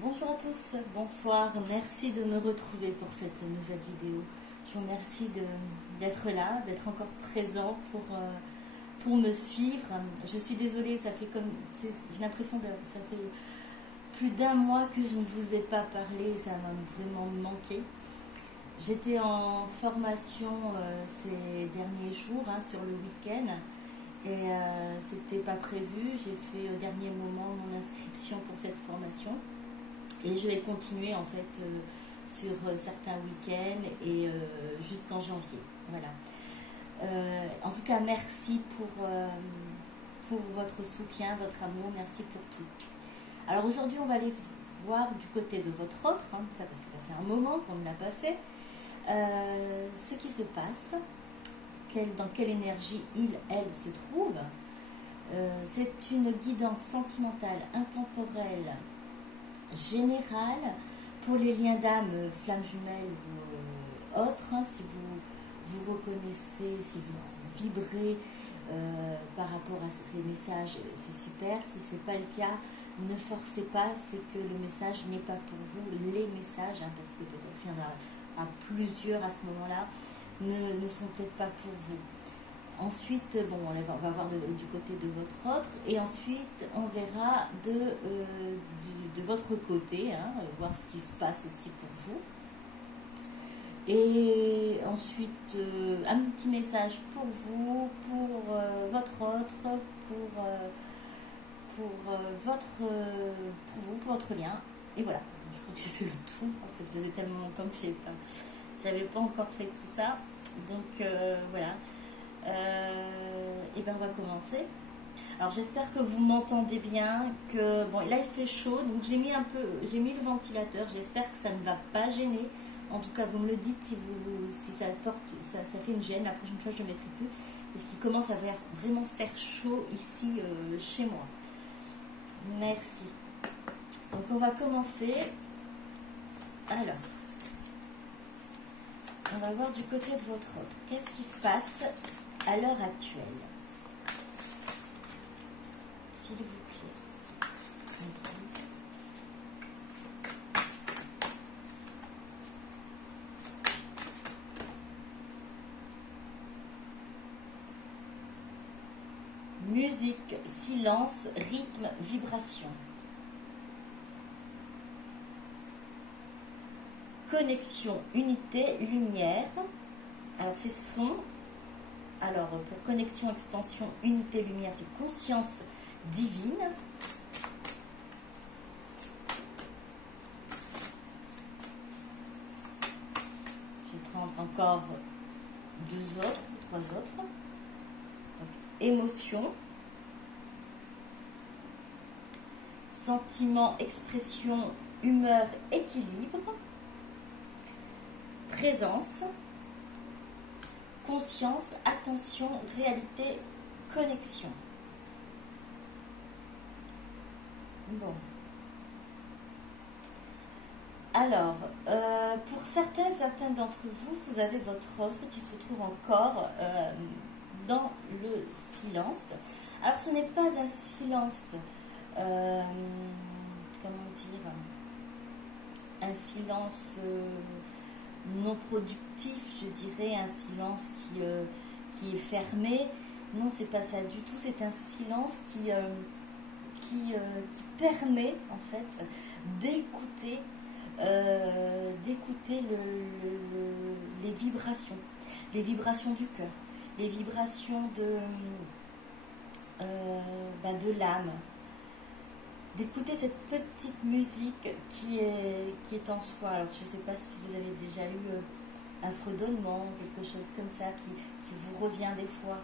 Bonjour à tous, bonsoir, merci de me retrouver pour cette nouvelle vidéo. Je vous remercie d'être là, d'être encore présent pour me suivre. Je suis désolée, j'ai l'impression que ça fait plus d'un mois que je ne vous ai pas parlé, ça m'a vraiment manqué. J'étais en formation ces derniers jours, sur le week-end, et c'était pas prévu. J'ai fait au dernier moment mon inscription pour cette formation. Et je vais continuer en fait sur certains week-ends et jusqu'en janvier. Voilà. En tout cas, merci pour votre soutien, votre amour. Merci pour tout. Alors aujourd'hui, on va aller voir du côté de votre autre, ça parce que ça fait un moment qu'on ne l'a pas fait, ce qui se passe, dans quelle énergie elle se trouve. C'est une guidance sentimentale, intemporelle, générale pour les liens d'âme, flammes jumelles ou autres. Si vous reconnaissez, si vous vibrez par rapport à ces messages, c'est super. Si ce n'est pas le cas, ne forcez pas, c'est que le message n'est pas pour vous. Les messages, parce que peut-être qu'il y en a plusieurs à ce moment-là, ne sont peut-être pas pour vous. Ensuite, on va voir du côté de votre autre, et ensuite on verra de votre côté, voir ce qui se passe aussi pour vous. Et ensuite, un petit message pour vous, pour votre autre, pour votre lien. Et voilà, je crois que j'ai fait le tour, ça faisait tellement longtemps que j'avais pas encore fait tout ça. Donc voilà. Et ben on va commencer. Alors j'espère que vous m'entendez bien, que bon là il fait chaud, donc j'ai mis le ventilateur. J'espère que ça ne va pas gêner. En tout cas vous me le dites si ça fait une gêne. La prochaine fois je ne le mettrai plus parce qu'il commence à vraiment faire chaud ici chez moi. Merci. Donc on va commencer. Alors on va voir du côté de votre autre. Qu'est-ce qui se passe à l'heure actuelle, s'il vous plaît? Musique, silence, rythme, vibration. Connexion, unité, lumière. Alors c'est son. Alors, pour connexion, expansion, unité, lumière, c'est conscience divine. Je vais prendre encore trois autres. Donc, émotion, sentiment, expression, humeur, équilibre, présence, conscience, attention, réalité, connexion. Bon. Alors, pour certains d'entre vous, vous avez votre autre qui se trouve encore dans le silence. Alors, ce n'est pas un silence, comment dire, un silence non productif, je dirais, un silence qui est fermé. Non, c'est pas ça du tout. C'est un silence qui permet en fait d'écouter les vibrations du cœur, les vibrations de l'âme, d'écouter cette petite musique qui est en soi. Alors je ne sais pas si vous avez déjà eu un fredonnement, quelque chose comme ça qui vous revient des fois.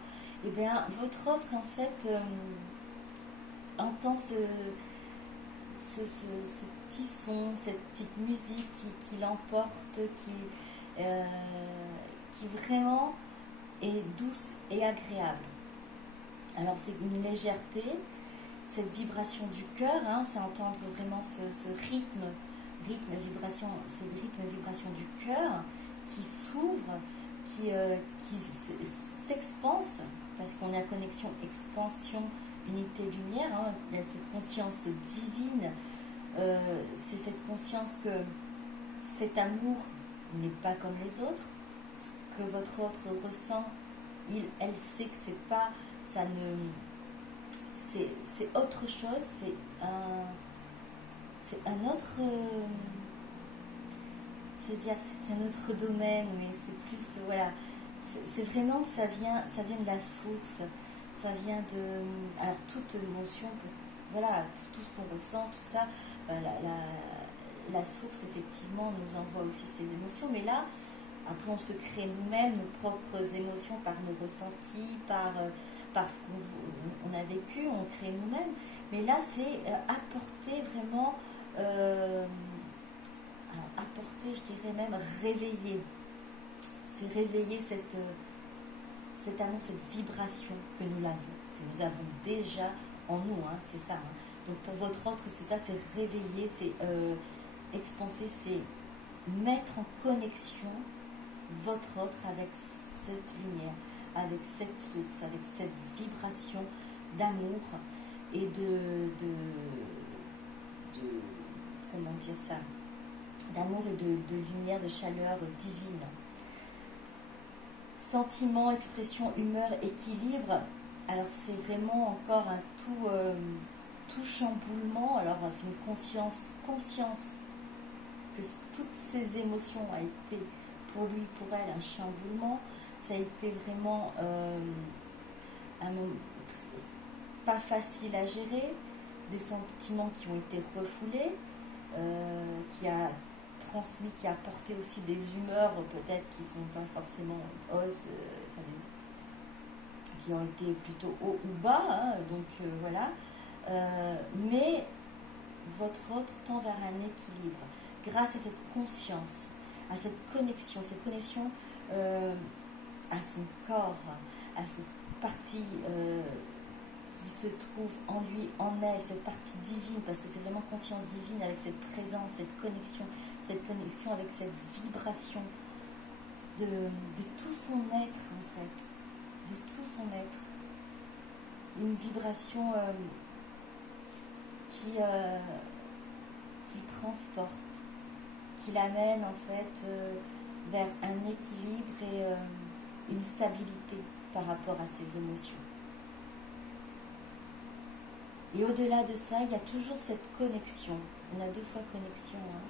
Et bien votre autre en fait entend ce petit son, cette petite musique qui l'emporte, qui vraiment est douce et agréable. Alors c'est une légèreté, cette vibration du cœur, c'est entendre vraiment ce rythme vibration, cette rythme vibration du cœur qui s'ouvre, qui s'expanse, parce qu'on est à connexion expansion unité lumière, cette conscience divine c'est cette conscience que cet amour n'est pas comme les autres, ce que votre autre ressent, elle sait que c'est pas, ça ne, c'est autre chose, c'est un autre, je veux dire, c'est un autre domaine, mais c'est plus, voilà, c'est vraiment que ça vient de la source, ça vient de, alors toute émotion, voilà, tout ce qu'on ressent, tout ça, la source effectivement nous envoie aussi ces émotions, mais là, après on se crée nous-mêmes nos propres émotions par nos ressentis, par ce qu'on a vécu, on crée nous-mêmes, mais là c'est apporter vraiment, apporter, je dirais même réveiller, c'est réveiller cet amour, cette vibration que nous avons déjà en nous, hein, c'est ça. Hein. Donc pour votre autre, c'est ça, c'est réveiller, c'est expanser, c'est mettre en connexion votre autre avec cette lumière, avec cette source, avec cette vibration d'amour et de comment dire ça, d'amour et de lumière, de chaleur divine. Sentiment, expression, humeur, équilibre. Alors c'est vraiment encore un tout chamboulement. Alors c'est une conscience que toutes ces émotions a été pour lui, pour elle, un chamboulement. Ça a été vraiment pas facile à gérer, des sentiments qui ont été refoulés, qui a transmis, qui a apporté aussi des humeurs peut-être qui ne sont pas forcément hausses, qui ont été plutôt haut ou bas, hein, donc voilà. Mais votre autre tend vers un équilibre grâce à cette conscience, à cette connexion à son corps, à cette partie qui se trouve en lui, en elle, cette partie divine, parce que c'est vraiment conscience divine avec cette présence, cette connexion avec cette vibration de tout son être en fait, de tout son être. Une vibration qui transporte, qui l'amène en fait vers un équilibre et une stabilité par rapport à ses émotions. Et au-delà de ça, il y a toujours cette connexion. On a deux fois connexion, hein.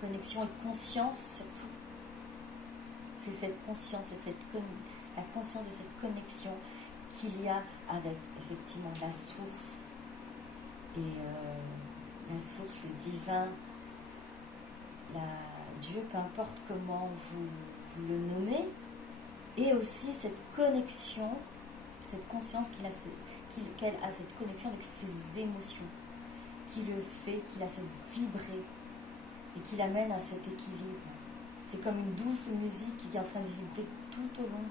Connexion et conscience surtout. C'est cette conscience, la conscience de cette connexion qu'il y a avec effectivement la source et la source, le divin, Dieu, peu importe comment vous le nommez, et aussi cette connexion, cette conscience qu'elle a cette connexion avec ses émotions, qui la fait vibrer et qui l'amène à cet équilibre. C'est comme une douce musique qui est en train de vibrer tout au long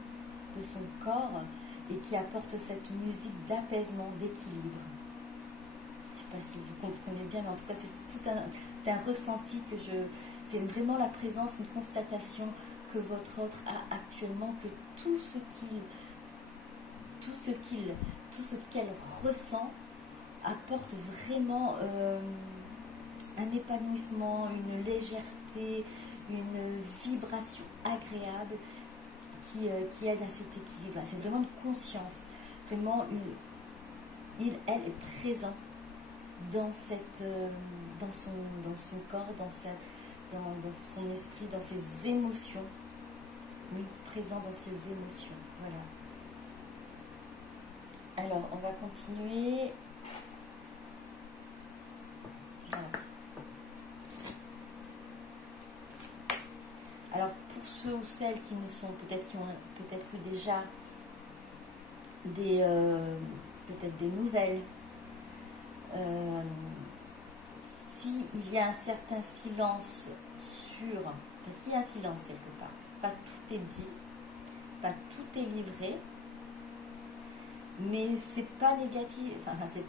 de son corps et qui apporte cette musique d'apaisement, d'équilibre. Je ne sais pas si vous comprenez bien, mais en tout cas c'est tout un ressenti c'est vraiment la présence, une constatation que votre autre a actuellement, que tout ce qu'elle ressent apporte vraiment un épanouissement, une légèreté, une vibration agréable qui aide à cet équilibre. C'est vraiment une conscience, vraiment elle est présent dans son corps, dans son esprit, dans ses émotions. Oui, présent dans ses émotions. Voilà. Alors, on va continuer. Voilà. Alors, pour ceux ou celles qui ont peut-être eu déjà peut-être des nouvelles, s'il y a un certain silence parce qu'il y a un silence quelque part, pas tout est dit, pas tout est livré, mais c'est pas négatif, enfin c'est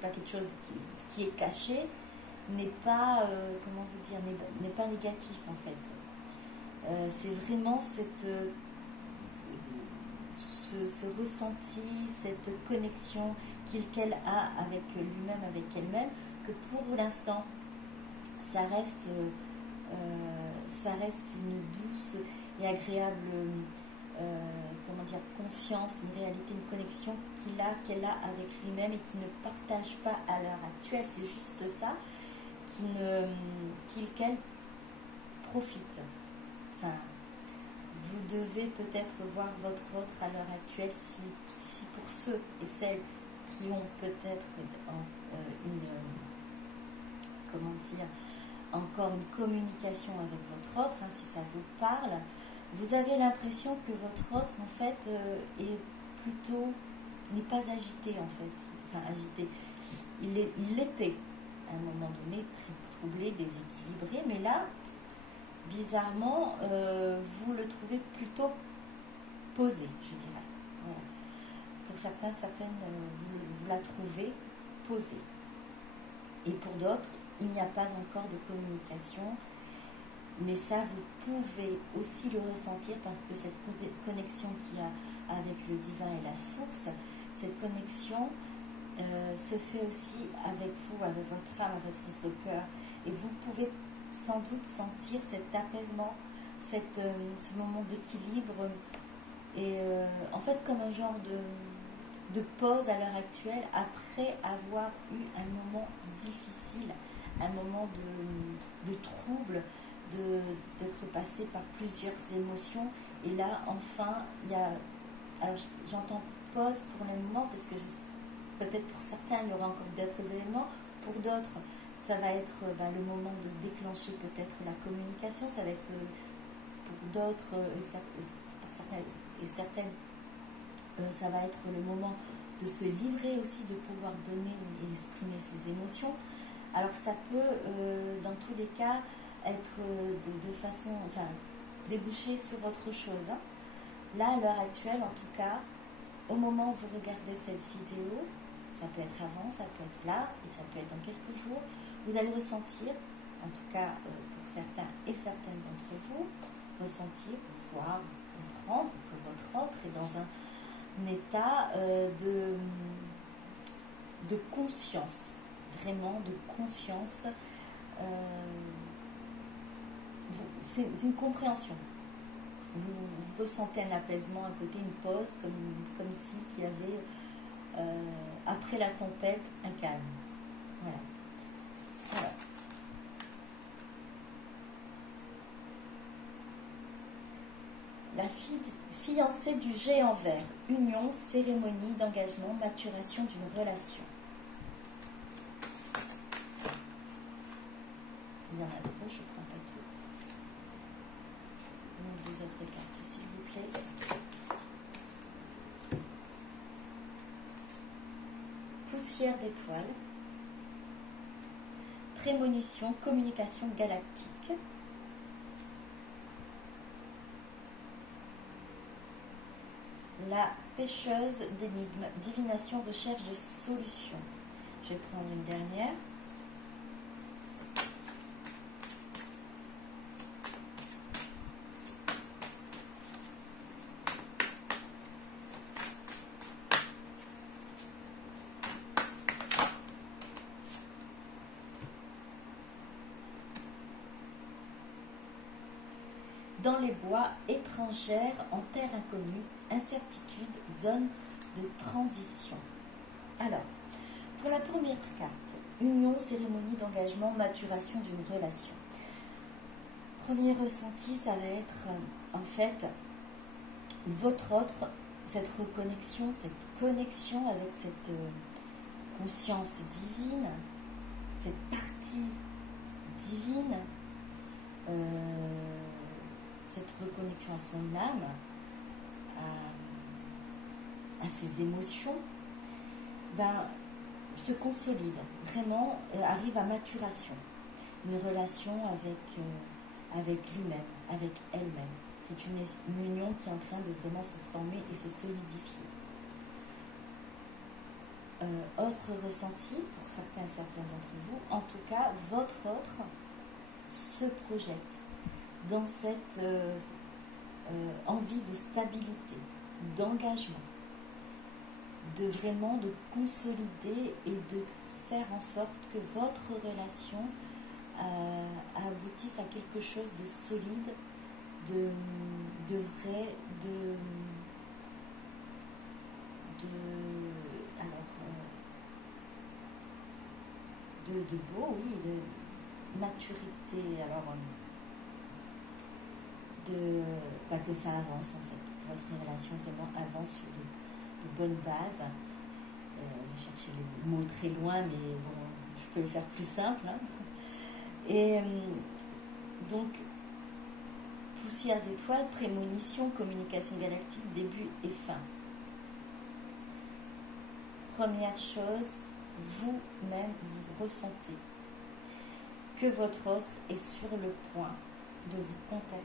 pas quelque chose qui est caché, n'est pas comment vous dire, n'est pas négatif en fait. C'est vraiment ce ressenti, cette connexion qu'elle a avec lui-même, avec elle-même, que pour l'instant ça reste une douce et agréable comment dire, conscience, une réalité, une connexion qu'elle a avec lui-même et qu'il ne partage pas à l'heure actuelle. C'est juste ça, qu'elle profite. Enfin, vous devez peut-être voir votre autre à l'heure actuelle, si pour ceux et celles qui ont peut-être encore une communication avec votre autre, si ça vous parle, vous avez l'impression que votre autre en fait n'est pas agité en fait, enfin agité. Il était à un moment donné troublé, déséquilibré, mais là, bizarrement, vous le trouvez plutôt posé, je dirais. Voilà. Pour certaines, vous la trouvez posée. Et pour d'autres, il n'y a pas encore de communication, mais ça, vous pouvez aussi le ressentir parce que cette connexion qu'il y a avec le divin et la source, cette connexion se fait aussi avec vous, avec votre âme, avec votre cœur. Et vous pouvez sans doute sentir cet apaisement, ce moment d'équilibre, et en fait comme un genre de pause à l'heure actuelle après avoir eu un moment difficile, un moment de trouble, d'être passé par plusieurs émotions. Et là, enfin, il y a... Alors, j'entends pause pour le moment, parce que peut-être pour certains, il y aura encore d'autres événements. Pour d'autres, ça va être le moment de déclencher peut-être la communication. Ça va être pour d'autres, pour certains et certaines, ça va être le moment de se livrer aussi, de pouvoir donner et exprimer ses émotions. Alors, ça peut, dans tous les cas, être de façon, enfin, déboucher sur autre chose. Là, à l'heure actuelle, en tout cas, au moment où vous regardez cette vidéo, ça peut être avant, ça peut être là, et ça peut être dans quelques jours, vous allez ressentir, en tout cas pour certains et certaines d'entre vous, ressentir, voir, comprendre que votre autre est dans un état de conscience, vraiment de conscience. C'est une compréhension. Vous ressentez un apaisement à côté, une pause, comme si qu'il y avait, après la tempête, un calme. Voilà. Alors. La fiancée du géant vert, union, cérémonie d'engagement, maturation d'une relation. Il y en a trop, je ne prends pas tout. Deux autres cartes, s'il vous plaît. Poussière d'étoiles. Prémonition, communication galactique. La pêcheuse d'énigmes, divination, recherche de solutions. Je vais prendre une dernière. Dans les bois, étrangères, en terre inconnue, incertitude, zone de transition. Alors, pour la première carte, union, cérémonie d'engagement, maturation d'une relation. Premier ressenti, ça va être en fait votre autre, cette reconnexion, cette connexion avec cette conscience divine, cette partie divine, cette reconnexion à son âme, à ses émotions, se consolide, vraiment arrive à maturation. Une relation avec lui-même, avec elle-même. C'est une union qui est en train de vraiment se former et se solidifier. Autre ressenti pour certains et certaines d'entre vous, en tout cas, votre autre se projette dans cette envie de stabilité, d'engagement, de consolider et de faire en sorte que votre relation aboutisse à quelque chose de solide, de vrai, de beau, oui, de maturité, alors que ça avance en fait, que votre relation vraiment avance sur de bonnes bases. J'ai cherché le mot très loin, mais bon, je peux le faire plus simple. Hein. Et donc, poussière d'étoiles, prémonition, communication galactique, début et fin. Première chose, vous-même, vous ressentez que votre autre est sur le point de vous contacter,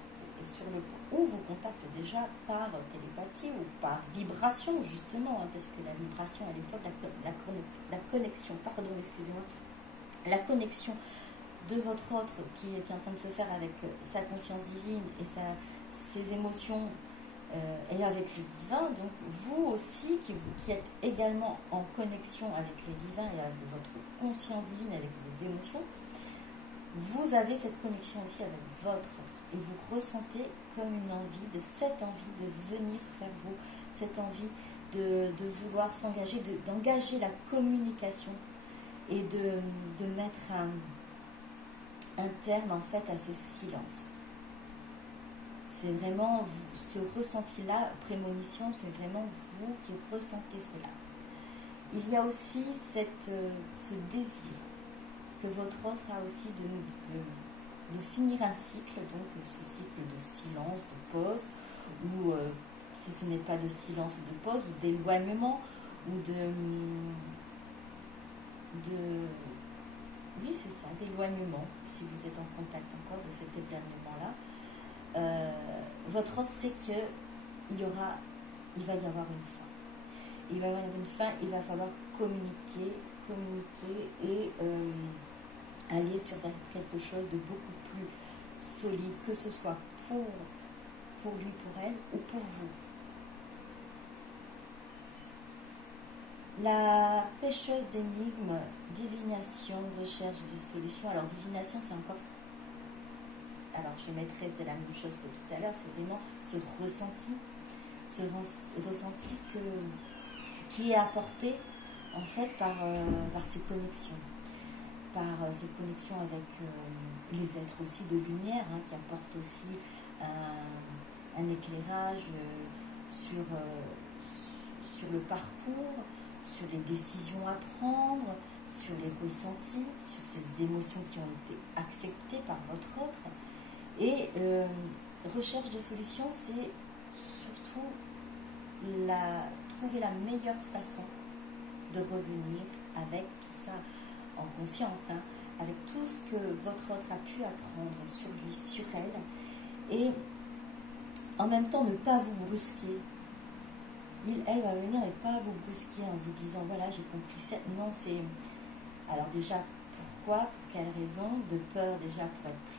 ou vous contacte déjà par télépathie ou par vibration, justement, hein, parce que la vibration, à l'époque, la connexion, pardon, excusez-moi, la connexion de votre autre qui est en train de se faire avec sa conscience divine et ses émotions et avec le divin. Donc vous aussi qui êtes également en connexion avec le divin et avec votre conscience divine, avec vos émotions, vous avez cette connexion aussi avec votre autre et vous ressentez comme une envie, cette envie de venir vers vous, cette envie de vouloir s'engager, d'engager la communication et de mettre un terme en fait à ce silence. C'est vraiment ce ressenti-là, prémonition, c'est vraiment vous qui ressentez cela. Il y a aussi ce désir que votre autre a aussi de finir un cycle, donc ce cycle de silence, de pause, ou si ce n'est pas de silence ou de pause, ou d'éloignement, ou oui, c'est ça, d'éloignement, si vous êtes en contact encore de cet éloignement-là. Votre autre sait qu'il va y avoir une fin. Il va y avoir une fin, il va falloir communiquer et aller sur quelque chose de beaucoup plus solide, que ce soit pour lui, pour elle ou pour vous. La pêcheuse d'énigmes, divination, recherche de solutions. Alors divination, c'est encore... Alors je mettrai la même chose que tout à l'heure, c'est vraiment ce ressenti qui est apporté en fait par ces connexions. Par cette connexion avec les êtres aussi de lumière, hein, qui apportent aussi un éclairage sur le parcours, sur les décisions à prendre, sur les ressentis, sur ces émotions qui ont été acceptées par votre autre. Et recherche de solutions, c'est surtout trouver la meilleure façon de revenir avec tout ça en conscience, hein, avec tout ce que votre autre a pu apprendre sur lui, sur elle, et en même temps ne pas vous brusquer. Elle va venir et pas vous brusquer en vous disant voilà j'ai compris ça. Non, c'est... Alors déjà, pourquoi, pour quelle raison? De peur déjà pour être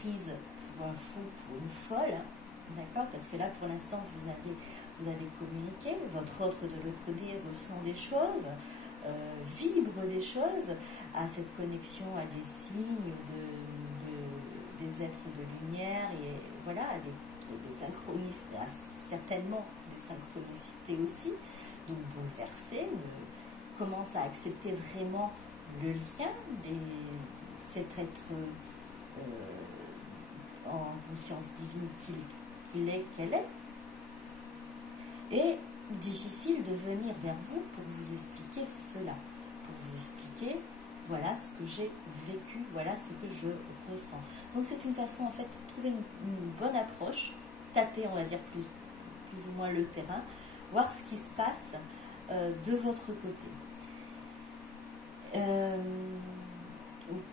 prise pour un fou, pour une folle, d'accord? Parce que là pour l'instant vous avez communiqué, votre autre de l'autre côté ressent des choses, vibre des choses, à cette connexion à des signes des êtres de lumière et voilà, à des synchronicités, certainement des synchronicités aussi, donc bouleversé, commence à accepter vraiment le lien cet être en conscience divine qu'elle est. Et difficile de venir vers vous pour vous expliquer cela, pour vous expliquer voilà ce que j'ai vécu, voilà ce que je ressens. Donc c'est une façon en fait de trouver une bonne approche, tâter on va dire plus ou moins le terrain, voir ce qui se passe de votre côté.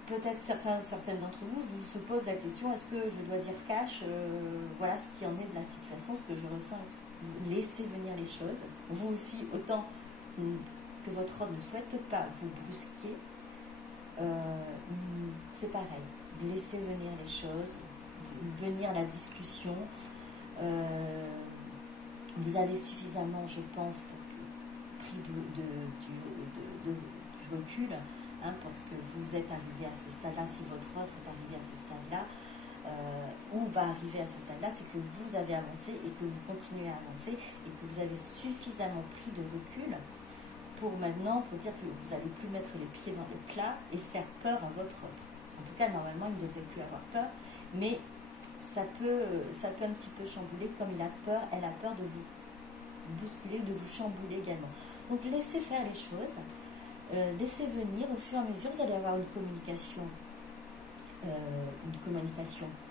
Peut-être que certaines d'entre vous se posent la question, est-ce que je dois dire cash, voilà ce qui en est de la situation, ce que je ressens, laissez venir les choses. Vous aussi, autant que votre homme ne souhaite pas vous brusquer, c'est pareil, laissez venir les choses, venir la discussion. Vous avez suffisamment, je pense, pris du recul hein, parce que vous êtes arrivé à ce stade-là, si votre autre est arrivé à ce stade-là, ou va arriver à ce stade-là, c'est que vous avez avancé et que vous continuez à avancer et que vous avez suffisamment pris de recul pour maintenant, pour dire que vous n'allez plus mettre les pieds dans le plat et faire peur à votre autre. En tout cas, normalement, il ne devrait plus avoir peur, mais ça peut un petit peu chambouler, comme il a peur, elle a peur de vous bousculer, de vous chambouler également. Donc, laissez faire les choses, laissez venir, au fur et à mesure, vous allez avoir une communication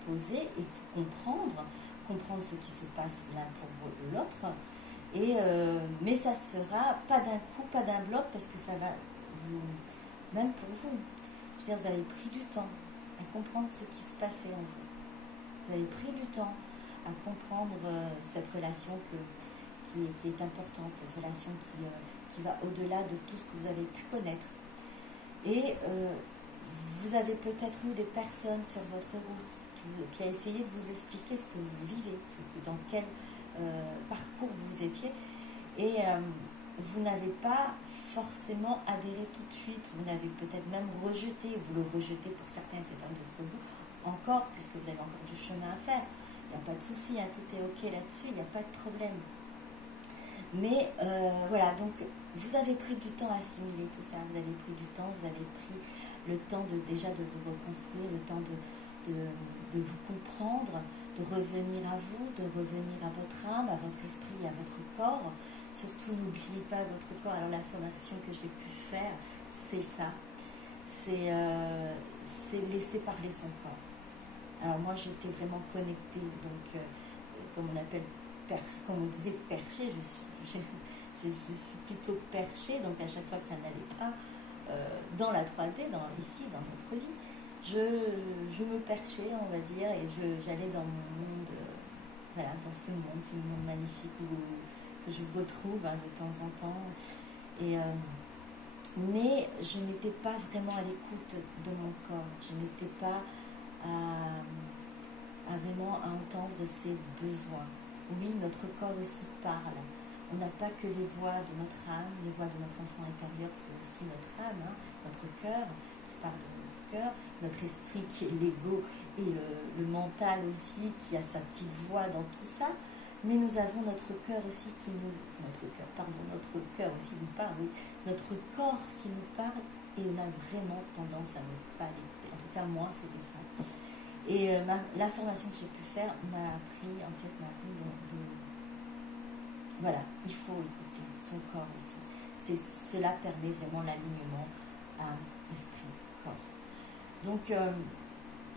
posée et comprendre ce qui se passe l'un pour l'autre. Mais ça se fera pas d'un coup, pas d'un bloc, parce que ça va vous, même pour vous, je veux dire, vous avez pris du temps à comprendre ce qui se passait en vous. Vous avez pris du temps à comprendre cette relation qui est importante, cette relation qui va au-delà de tout ce que vous avez pu connaître. Et vous avez peut-être eu des personnes sur votre route qui a essayé de vous expliquer ce que vous vivez, dans quel parcours vous étiez, et vous n'avez pas forcément adhéré tout de suite, vous n'avez peut-être même rejeté, vous le rejetez pour certains, c'est un d'autre vous, encore, puisque vous avez encore du chemin à faire. Il n'y a pas de souci, hein, tout est ok là-dessus, il n'y a pas de problème. Mais voilà, donc vous avez pris du temps à assimiler tout ça, vous avez pris du temps, vous avez pris le temps déjà de vous reconstruire, le temps de vous comprendre, de revenir à vous, de revenir à votre âme, à votre esprit, à votre corps. Surtout, n'oubliez pas votre corps. Alors, la formation que j'ai pu faire, c'est ça. C'est laisser parler son corps. Alors, moi, j'étais vraiment connectée. Donc, comme on disait, perché, je suis plutôt perchée. Donc, à chaque fois que ça n'allait pas, dans la 3D, ici, dans notre vie, je me perchais, on va dire, et j'allais dans mon monde, voilà, dans ce monde magnifique que je retrouve hein, de temps en temps. Mais je n'étais pas vraiment à l'écoute de mon corps, je n'étais pas à vraiment à entendre ses besoins. Oui, notre corps aussi parle. On n'a pas que les voix de notre âme, les voix de notre enfant intérieur, c'est aussi notre âme, hein, notre cœur qui parle de notre cœur, notre esprit qui est l'ego et le mental aussi qui a sa petite voix dans tout ça. Mais nous avons notre cœur aussi notre cœur aussi nous parle, oui, notre corps qui nous parle, et on a vraiment tendance à ne pas l'écouter. En tout cas, moi, c'était ça. Et la formation que j'ai pu faire m'a appris voilà, il faut écouter son corps aussi. Cela permet vraiment l'alignement âme, esprit, corps. Donc,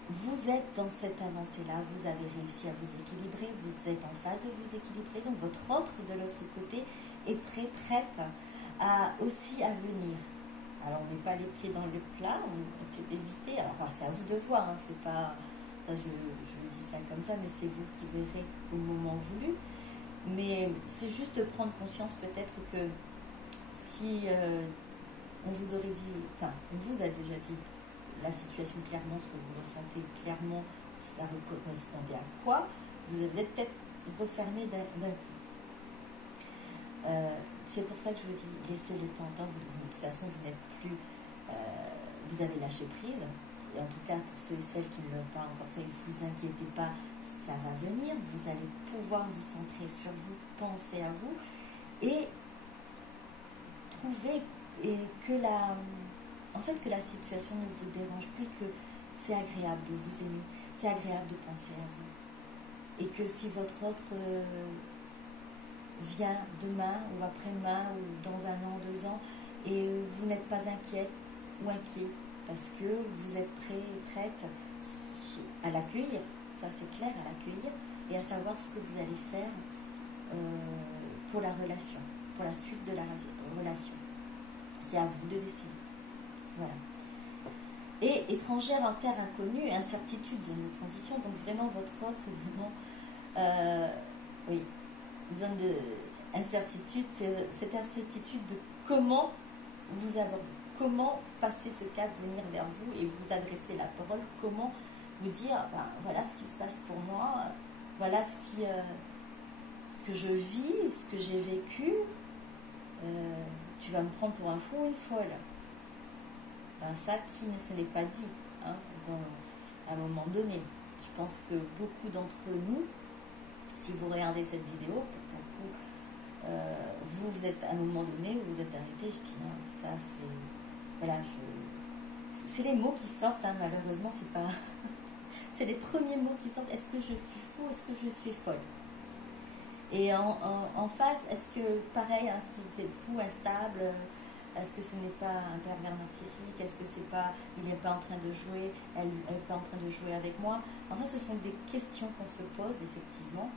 vous êtes dans cette avancée-là, vous avez réussi à vous équilibrer, vous êtes en phase de vous équilibrer, donc votre autre de l'autre côté est prête aussi à venir. Alors, on met pas les pieds dans le plat, on essaie d'éviter, alors c'est à vous de voir, hein, c'est pas, ça je dis ça comme ça, mais c'est vous qui verrez au moment voulu. Mais c'est juste de prendre conscience peut-être que si on vous aurait dit, enfin, on vous a déjà dit la situation clairement, ce que vous ressentez clairement, ça correspondait à quoi, vous avez peut-être refermé d'un coup. C'est pour ça que je vous dis, laissez le temps. De toute façon, vous n'êtes plus, vous avez lâché prise. Et en tout cas, pour ceux et celles qui ne l'ont pas encore fait, ne vous inquiétez pas, ça va venir. Vous allez pouvoir vous centrer sur vous, penser à vous et trouver que la situation ne vous dérange plus, que c'est agréable de vous aimer, c'est agréable de penser à vous. Et que si votre autre vient demain ou après-demain ou dans 1 an, 2 ans, et vous n'êtes pas inquiète ou inquiet, parce que vous êtes prête à l'accueillir, ça c'est clair, à l'accueillir, et à savoir ce que vous allez faire pour la relation, pour la suite de la relation. C'est à vous de décider. Voilà. Et étrangère en terre inconnue, incertitude, zone de transition, donc vraiment votre autre, vraiment, oui, zone de incertitude, c'est cette incertitude de comment vous aborder, comment passer ce cap, venir vers vous et vous adresser la parole, comment vous dire, ben, voilà ce qui se passe pour moi, voilà ce que je vis, ce que j'ai vécu, tu vas me prendre pour un fou ou une folle. Ben, ça, qui ne se l'est pas dit, hein, à un moment donné. Je pense que beaucoup d'entre nous, si vous regardez cette vidéo, beaucoup, vous êtes à un moment donné, vous vous êtes arrêté, je dis non, ça c'est... Voilà, c'est les mots qui sortent, hein, malheureusement, c'est pas... c'est les premiers mots qui sortent. Est-ce que je suis fou, est-ce que je suis folle? Et en face, est-ce que, pareil, est-ce que c'est fou, instable? Est-ce que ce n'est pas un pervers narcissique? Est-ce que c'est pas, il n'est pas en train de jouer, elle n'est pas en train de jouer avec moi? En fait, ce sont des questions qu'on se pose, effectivement,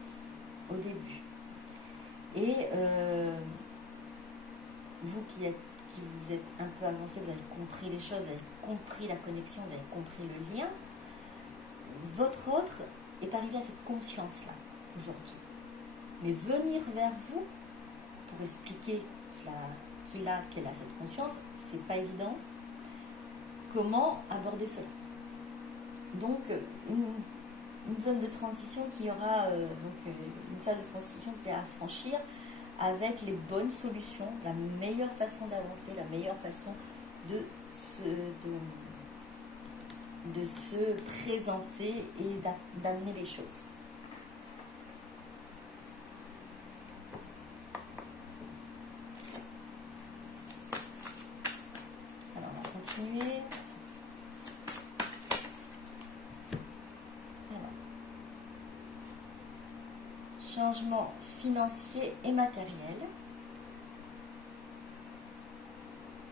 au début. Et vous qui vous êtes un peu avancé, vous avez compris les choses, vous avez compris la connexion, vous avez compris le lien, votre autre est arrivé à cette conscience-là, aujourd'hui. Mais venir vers vous, pour expliquer qu'elle a cette conscience, c'est pas évident. Comment aborder cela? Donc, une zone de transition qui aura, une phase de transition qui est à franchir avec les bonnes solutions, la meilleure façon d'avancer, la meilleure façon de se présenter et d'amener les choses. Alors, on va continuer. Changement financier et matériel,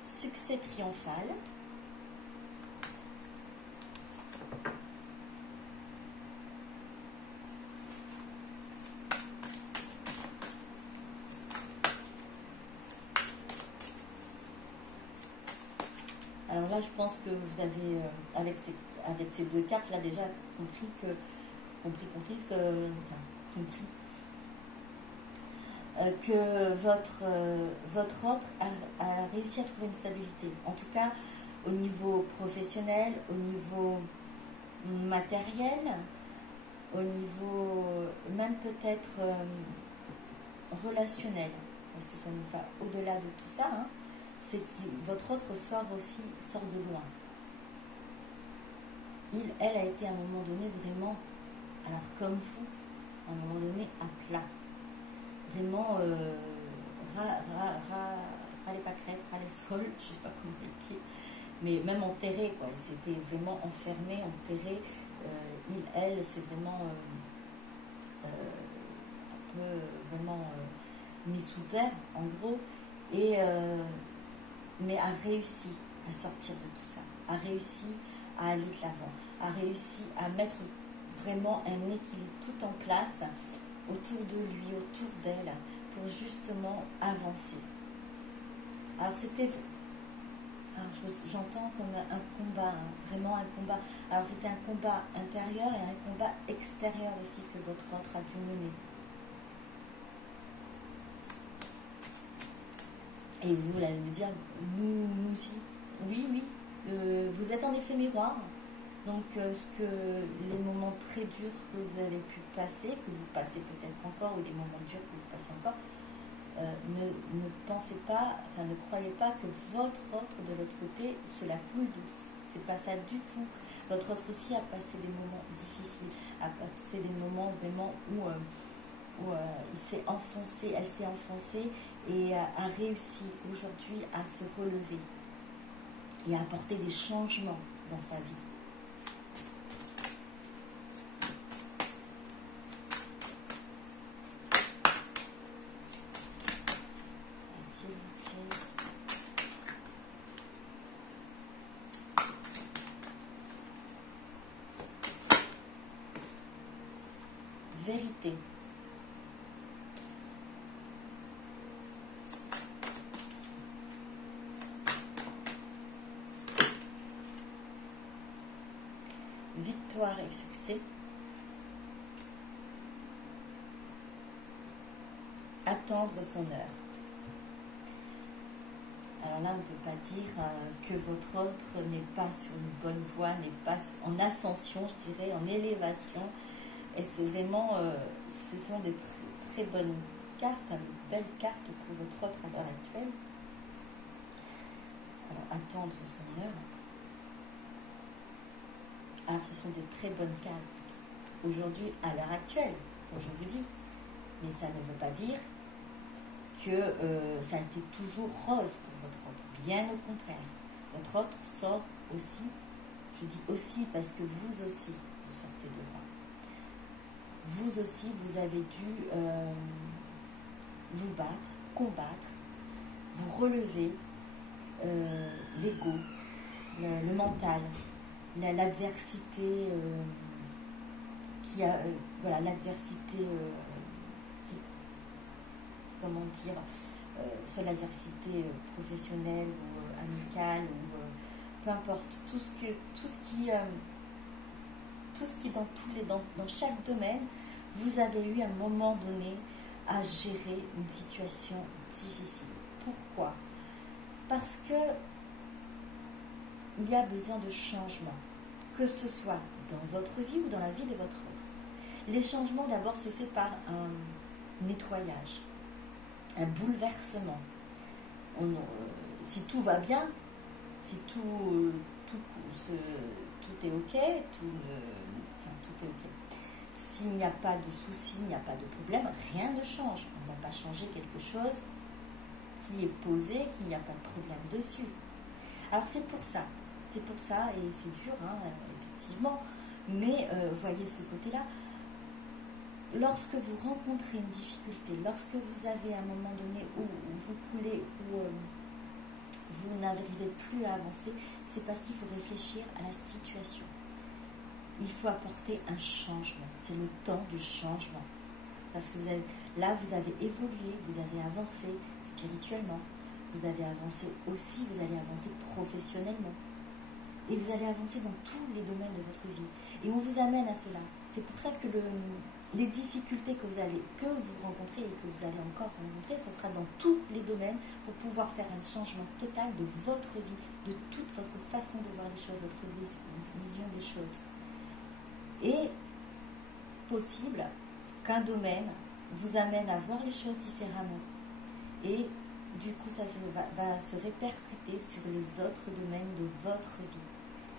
succès triomphal, alors là je pense que vous avez avec ces deux cartes là déjà compris que votre autre a réussi à trouver une stabilité. En tout cas, au niveau professionnel, au niveau matériel, au niveau même peut-être relationnel, parce que ça nous va au-delà de tout ça, hein, c'est que votre autre sort de loin. Elle a été à un moment donné vraiment, alors comme vous, à un moment donné à plat. Vraiment râler pas crête, râler sol, je sais pas comment le dire, mais même enterré, quoi. C'était vraiment enfermé, enterré. Elle, c'est vraiment un peu vraiment mis sous terre, en gros, mais a réussi à sortir de tout ça, a réussi à aller de l'avant, a réussi à mettre vraiment un équilibre tout en place autour de lui, autour d'elle, pour justement avancer. Alors c'était, j'entends comme un combat, hein, vraiment un combat. Alors c'était un combat intérieur et un combat extérieur aussi que votre autre a dû mener. Et vous allez me dire, nous aussi, oui, vous êtes en effet miroir. Donc, les moments très durs que vous avez pu passer, que vous passez peut-être encore, ou des moments durs que vous passez encore, ne pensez pas, ne croyez pas que votre autre de l'autre côté se la coule douce. C'est pas ça du tout. Votre autre aussi a passé des moments difficiles, a passé des moments vraiment où il s'est enfoncé, elle s'est enfoncée et a réussi aujourd'hui à se relever et à apporter des changements dans sa vie. Vérité. Victoire et succès. Attendre son heure. Alors là, on ne peut pas dire que votre autre n'est pas sur une bonne voie, n'est pas en ascension, je dirais, en élévation. Et c'est vraiment, ce sont des très bonnes cartes, des belles cartes pour votre autre à l'heure actuelle. Alors, attendre son heure. Alors ce sont des très bonnes cartes aujourd'hui, à l'heure actuelle, comme je vous dis. Mais ça ne veut pas dire que ça a été toujours rose pour votre autre. Bien au contraire. Votre autre sort aussi, je dis aussi parce que vous aussi, vous sortez de roi. Vous aussi, vous avez dû vous battre, combattre, vous relever l'ego, le mental, l'adversité voilà, l'adversité comment dire, soit l'adversité professionnelle ou amicale ou peu importe, tout ce qui dans chaque domaine, vous avez eu à un moment donné à gérer une situation difficile. Pourquoi? Parce que il y a besoin de changement, que ce soit dans votre vie ou dans la vie de votre autre. Les changements d'abord se fait par un nettoyage, un bouleversement. Si tout va bien, si tout est ok, tout est ok. S'il n'y a pas de soucis, il n'y a pas de problème, rien ne change. On ne va pas changer quelque chose qui est posé, qu'il n'y a pas de problème dessus. Alors c'est pour ça, et c'est dur, hein, effectivement, mais voyez ce côté-là. Lorsque vous rencontrez une difficulté, lorsque vous avez un moment donné où vous coulez, où vous n'arrivez plus à avancer, c'est parce qu'il faut réfléchir à la situation. Il faut apporter un changement. C'est le temps du changement. Parce que vous avez évolué, vous avez avancé spirituellement, vous avez avancé aussi, vous allez avancer professionnellement. Et vous allez avancer dans tous les domaines de votre vie. Et on vous amène à cela. C'est pour ça que les difficultés que vous rencontrez et que vous allez encore rencontrer, ça sera dans tous les domaines pour pouvoir faire un changement total de votre vie, de toute votre façon de voir les choses, votre vision des choses. Et possible qu'un domaine vous amène à voir les choses différemment. Et du coup, ça va se répercuter sur les autres domaines de votre vie.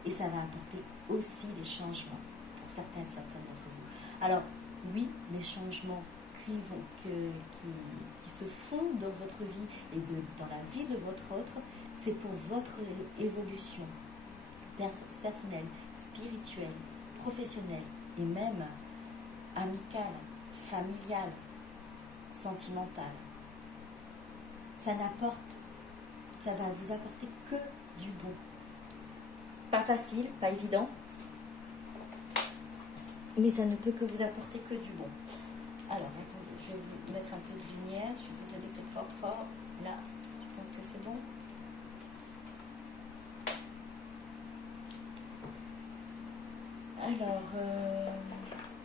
Et ça va apporter aussi des changements pour certains d'entre vous. Alors, oui, les changements qui se font dans votre vie et dans la vie de votre autre, c'est pour votre évolution personnelle, spirituelle, professionnelle et même amicale, familiale, sentimentale. Ça va vous apporter que du bon. Pas facile, pas évident, mais ça ne peut que vous apporter que du bon. Alors, attendez, je vais vous mettre un peu de lumière. Je suis désolée, c'est fort. Là, je pense que c'est bon.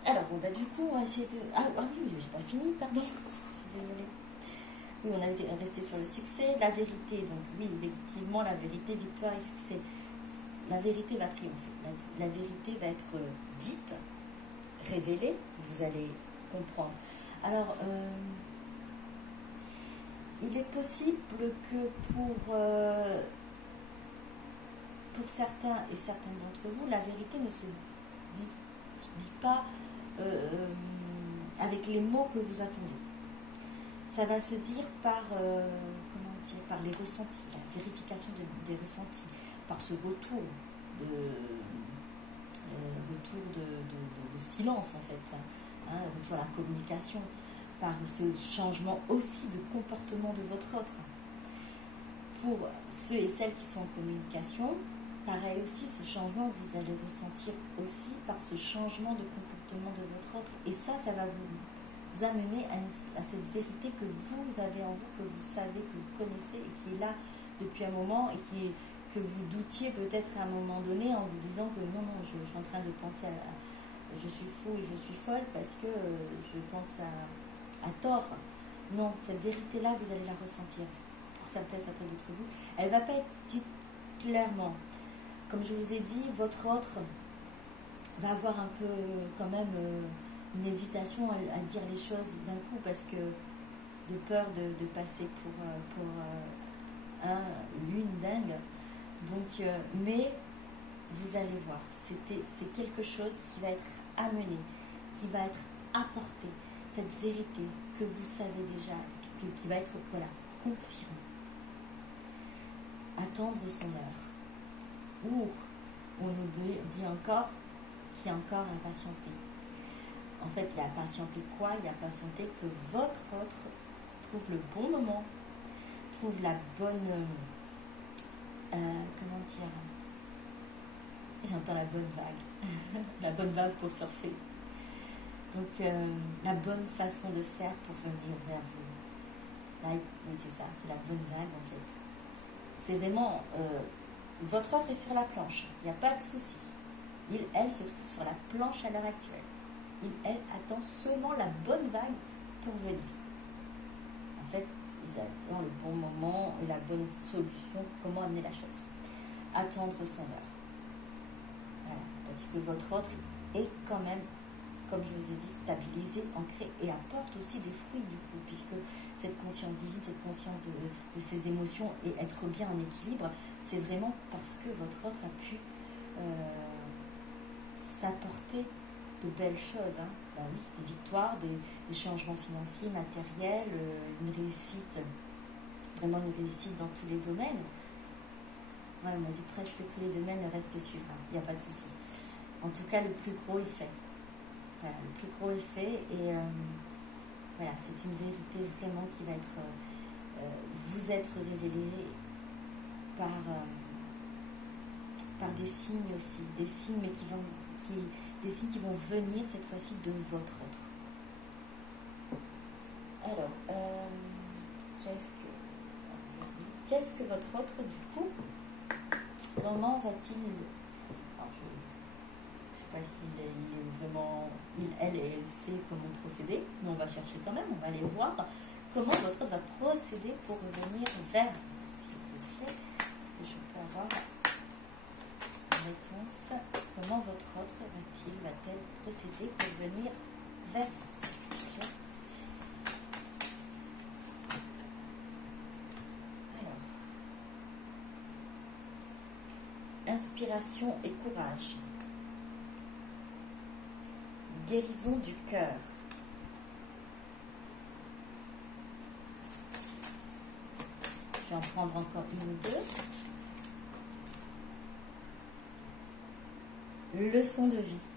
Alors, bon, bah, du coup, on va essayer de... Ah oui, j'ai pas fini, pardon. Je suis désolée. Oui, on a resté sur le succès, la vérité. Donc oui, effectivement, la vérité, victoire et succès. La vérité va triompher. La vérité va être dite, révélée. Vous allez comprendre. Alors, il est possible que pour certains et certaines d'entre vous, la vérité ne se dit pas avec les mots que vous attendez. Ça va se dire par les ressentis, la vérification des ressentis, par ce retour de silence en fait, hein, retour à la communication, par ce changement aussi de comportement de votre autre. Pour ceux et celles qui sont en communication, pareil aussi, ce changement, vous allez ressentir aussi par ce changement de comportement de votre autre. Et ça va vous amener à cette vérité que vous avez en vous, que vous savez, que vous connaissez et qui est là depuis un moment et que vous doutiez peut-être à un moment donné en vous disant que non, je suis en train de penser je suis fou et je suis folle parce que je pense à tort. Non, cette vérité-là, vous allez la ressentir. Pour certains d'entre vous, elle ne va pas être dite clairement. Comme je vous ai dit, votre autre va avoir un peu quand même une hésitation à dire les choses d'un coup parce que de peur de passer pour l'une dingue. Donc, mais vous allez voir, c'est quelque chose qui va être amené, qui va être apporté, cette vérité que vous savez déjà, qui va être, voilà, confirmée. Attendre son heure. Ou on nous dit encore qu'il y a encore à patienter. En fait, il y a à patienter quoi? Il y a à patienter que votre autre trouve le bon moment, trouve la bonne... comment dire? J'entends la bonne vague. La bonne vague pour surfer. Donc, la bonne façon de faire pour venir vers vous. Là, oui, c'est ça, c'est la bonne vague en fait. C'est vraiment... votre offre est sur la planche, il n'y a pas de souci. Elle se trouve sur la planche à l'heure actuelle. Elle attend seulement la bonne vague pour venir. En fait, ils attendent le bon moment et la bonne solution, comment amener la chose. Attendre son heure. Voilà, parce que votre offre est quand même, comme je vous ai dit, stabilisée, ancrée et apporte aussi des fruits du coup, puisque cette conscience divine, cette conscience de ses émotions et être bien en équilibre, c'est vraiment parce que votre autre a pu s'apporter de belles choses. Hein. Ben oui, des victoires, des changements financiers, matériels, une réussite, vraiment une réussite dans tous les domaines. Ouais, on m'a dit presque tous les domaines, le reste suivra, il n'y a pas de souci. En tout cas, le plus gros est fait. Voilà, le plus gros est fait et voilà, c'est une vérité vraiment qui va être vous être révélée par des signes aussi, des signes mais des signes qui vont venir cette fois-ci de votre autre. Alors, qu'est-ce que votre autre du coup, comment va-t-il, alors je ne sais pas s'il est vraiment, elle sait comment procéder, mais on va chercher quand même, on va aller voir comment votre autre va procéder pour revenir vers vous, s'il vous plaît. Est-ce que je peux avoir une réponse? Comment votre autre va-t-elle procéder pour venir vers vous, s'il vous plaît? Alors, inspiration et courage. Guérison du cœur. Je vais en prendre encore une ou deux. Leçon de vie.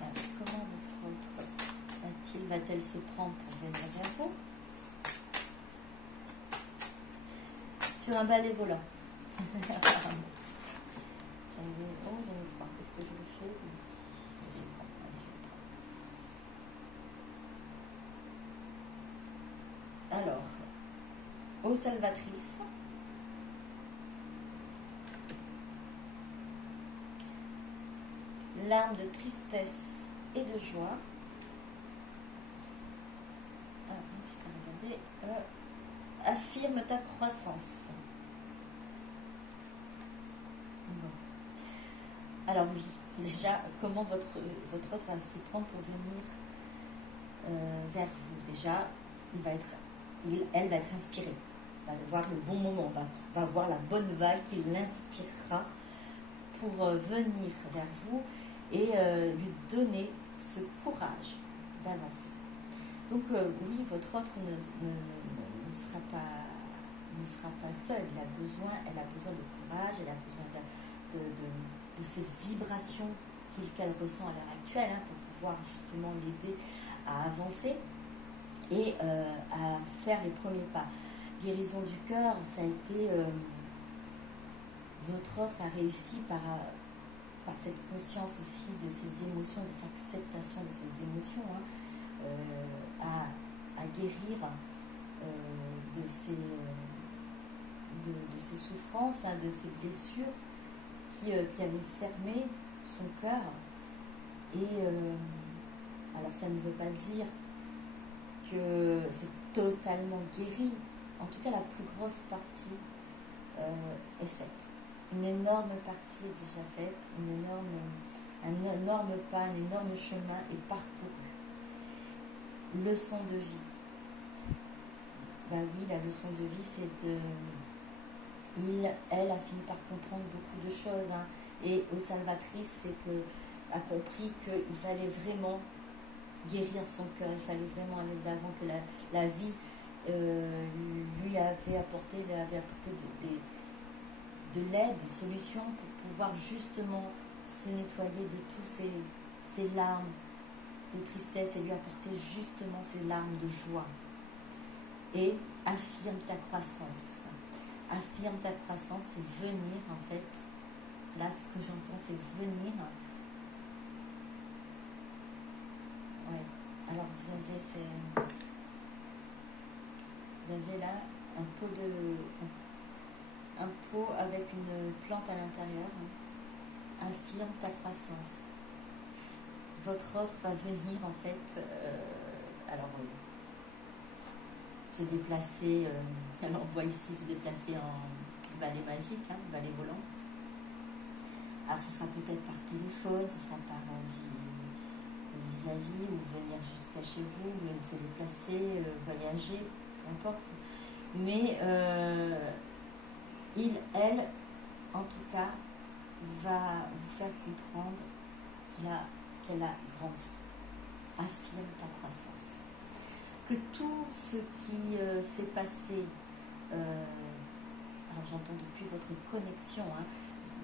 Alors, comment votre autre va-t-elle se prendre pour venir vers vous? Sur un balai volant. J'en ai trois. Est-ce que je le fais? Oui. Alors, eau salvatrice. Larmes de tristesse et de joie. Affirme ta croissance. Bon. Alors oui, déjà, comment votre autre va s'y prendre pour venir vers vous? Déjà, elle va être inspirée, va voir le bon moment, va voir la bonne vague qui l'inspirera pour venir vers vous et lui donner ce courage d'avancer. Donc oui, votre autre ne sera pas seule. Elle a besoin de courage, elle a besoin de ces vibrations qu'elle ressent à l'heure actuelle, hein, pour pouvoir justement l'aider à avancer et à faire les premiers pas. Guérison du cœur, ça a été votre autre a réussi par cette conscience aussi de ses émotions, de cette acceptation de ses émotions, hein, à guérir de ses souffrances, hein, de ses blessures qui avaient fermé son cœur. Et alors ça ne veut pas dire que c'est totalement guéri. En tout cas, la plus grosse partie est faite. Une énorme partie est déjà faite, un énorme pas, un énorme chemin est parcouru. Leçon de vie. bah oui, la leçon de vie, c'est de... Elle a fini par comprendre beaucoup de choses. Hein. Et au Salvatrice, c'est que a compris qu'il fallait vraiment guérir son cœur, il fallait vraiment aller de l'avant, que la vie lui avait apporté de l'aide, des solutions pour pouvoir justement se nettoyer de tous ces larmes de tristesse et lui apporter justement ces larmes de joie. Et affirme ta croissance. Affirme ta croissance, c'est venir en fait. Là, ce que j'entends, c'est venir. Ouais. Alors vous avez là un pot avec une plante à l'intérieur. Affirme ta croissance. Votre autre va venir en fait. Se déplacer. Alors on voit ici se déplacer en balai magique, balai volant. Alors ce sera peut-être par téléphone, ce sera par vis-à-vis ou venir jusqu'à chez vous, venir se déplacer, voyager, peu importe. Mais elle, en tout cas, va vous faire comprendre qu'elle a grandi. Affirme ta croissance. Que tout ce qui s'est passé, alors j'entends depuis votre connexion,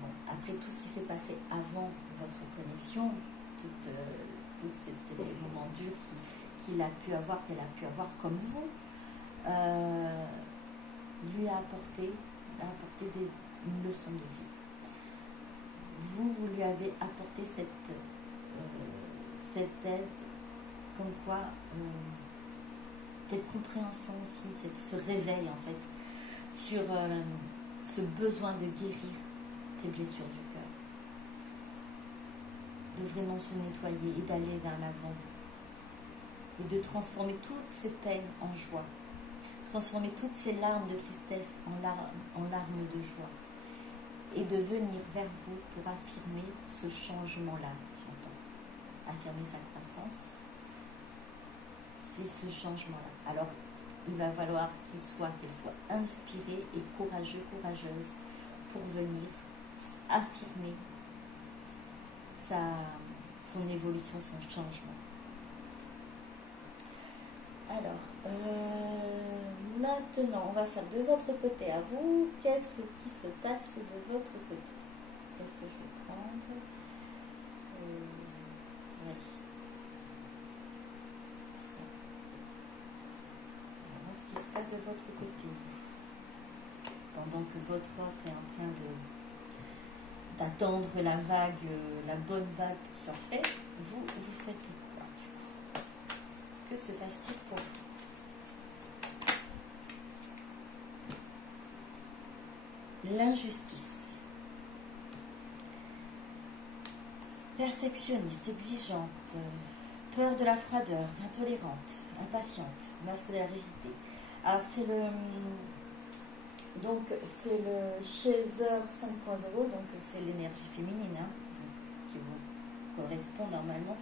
bon, après tout ce qui s'est passé avant votre connexion, tous ces moments durs qu'elle a pu avoir comme vous, lui a apporté une leçon de vie. Vous lui avez apporté cette aide, comme quoi, cette compréhension aussi, ce réveil en fait, sur ce besoin de guérir tes blessures du cœur, de vraiment se nettoyer et d'aller vers l'avant, et de transformer toutes ces peines en joie, transformer toutes ces larmes de tristesse en larmes de joie, et de venir vers vous pour affirmer ce changement-là, j'entends. Affirmer sa croissance, c'est ce changement-là. Alors, il va falloir qu'elle soit inspirée et courageuse pour venir affirmer son évolution, son changement. Alors, maintenant, on va faire de votre côté à vous. Qu'est-ce qui se passe de votre côté? Qu'est-ce que je vais prendre? Oui. Alors, ce qui se passe de votre côté, pendant que votre autre est en train d'attendre la vague, la bonne vague pour surfer, vous faites quoi? Que se passe-t-il pour vous? L'injustice. Perfectionniste, exigeante, peur de la froideur, intolérante, impatiente, masque de la rigidité. Alors c'est le Chaser 5.0, donc c'est l'énergie féminine, qui vous correspond normalement.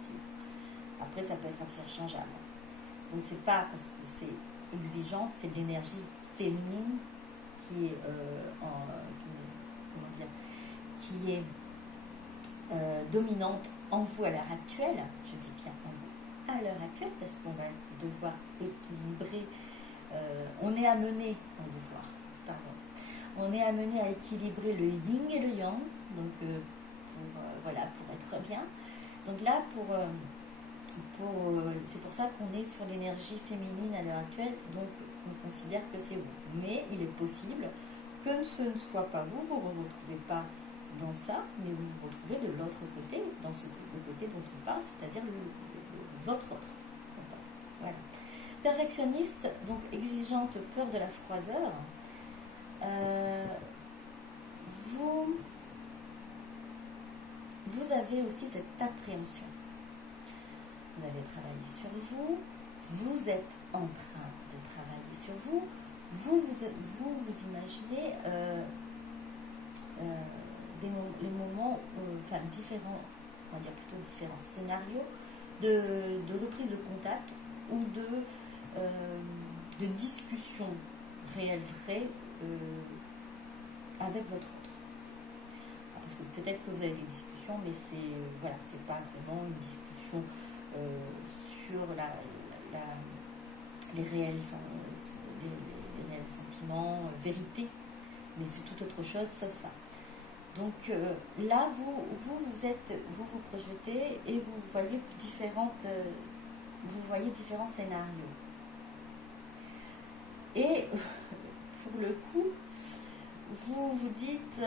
Après ça peut être interchangeable. Donc c'est pas parce que c'est exigeante, c'est de l'énergie féminine qui est dominante en vous à l'heure actuelle. Je dis bien en vous à l'heure actuelle parce qu'on va devoir équilibrer. On est amené à équilibrer le yin et le yang, donc pour être bien. Donc là, c'est pour ça qu'on est sur l'énergie féminine à l'heure actuelle, donc on considère que c'est vous. Mais il est possible que ce ne soit pas vous, vous ne vous retrouvez pas dans ça, mais vous vous retrouvez de l'autre côté, dans le côté dont on parle, c'est-à-dire votre autre. Voilà. Perfectionniste, donc exigeante, peur de la froideur. Vous avez aussi cette appréhension. Vous avez travaillé sur vous, vous êtes en train de travailler sur vous, vous imaginez les moments, différents, on va dire plutôt différents scénarios de reprise de contact ou de discussion réelle, vraie, avec votre autre. Parce que peut-être que vous avez des discussions, mais c'est voilà, c'est pas vraiment une discussion sur les réels sentiments, vérité, mais c'est tout autre chose sauf ça. Donc là, vous projetez et vous voyez différents scénarios. Et pour le coup, vous vous dites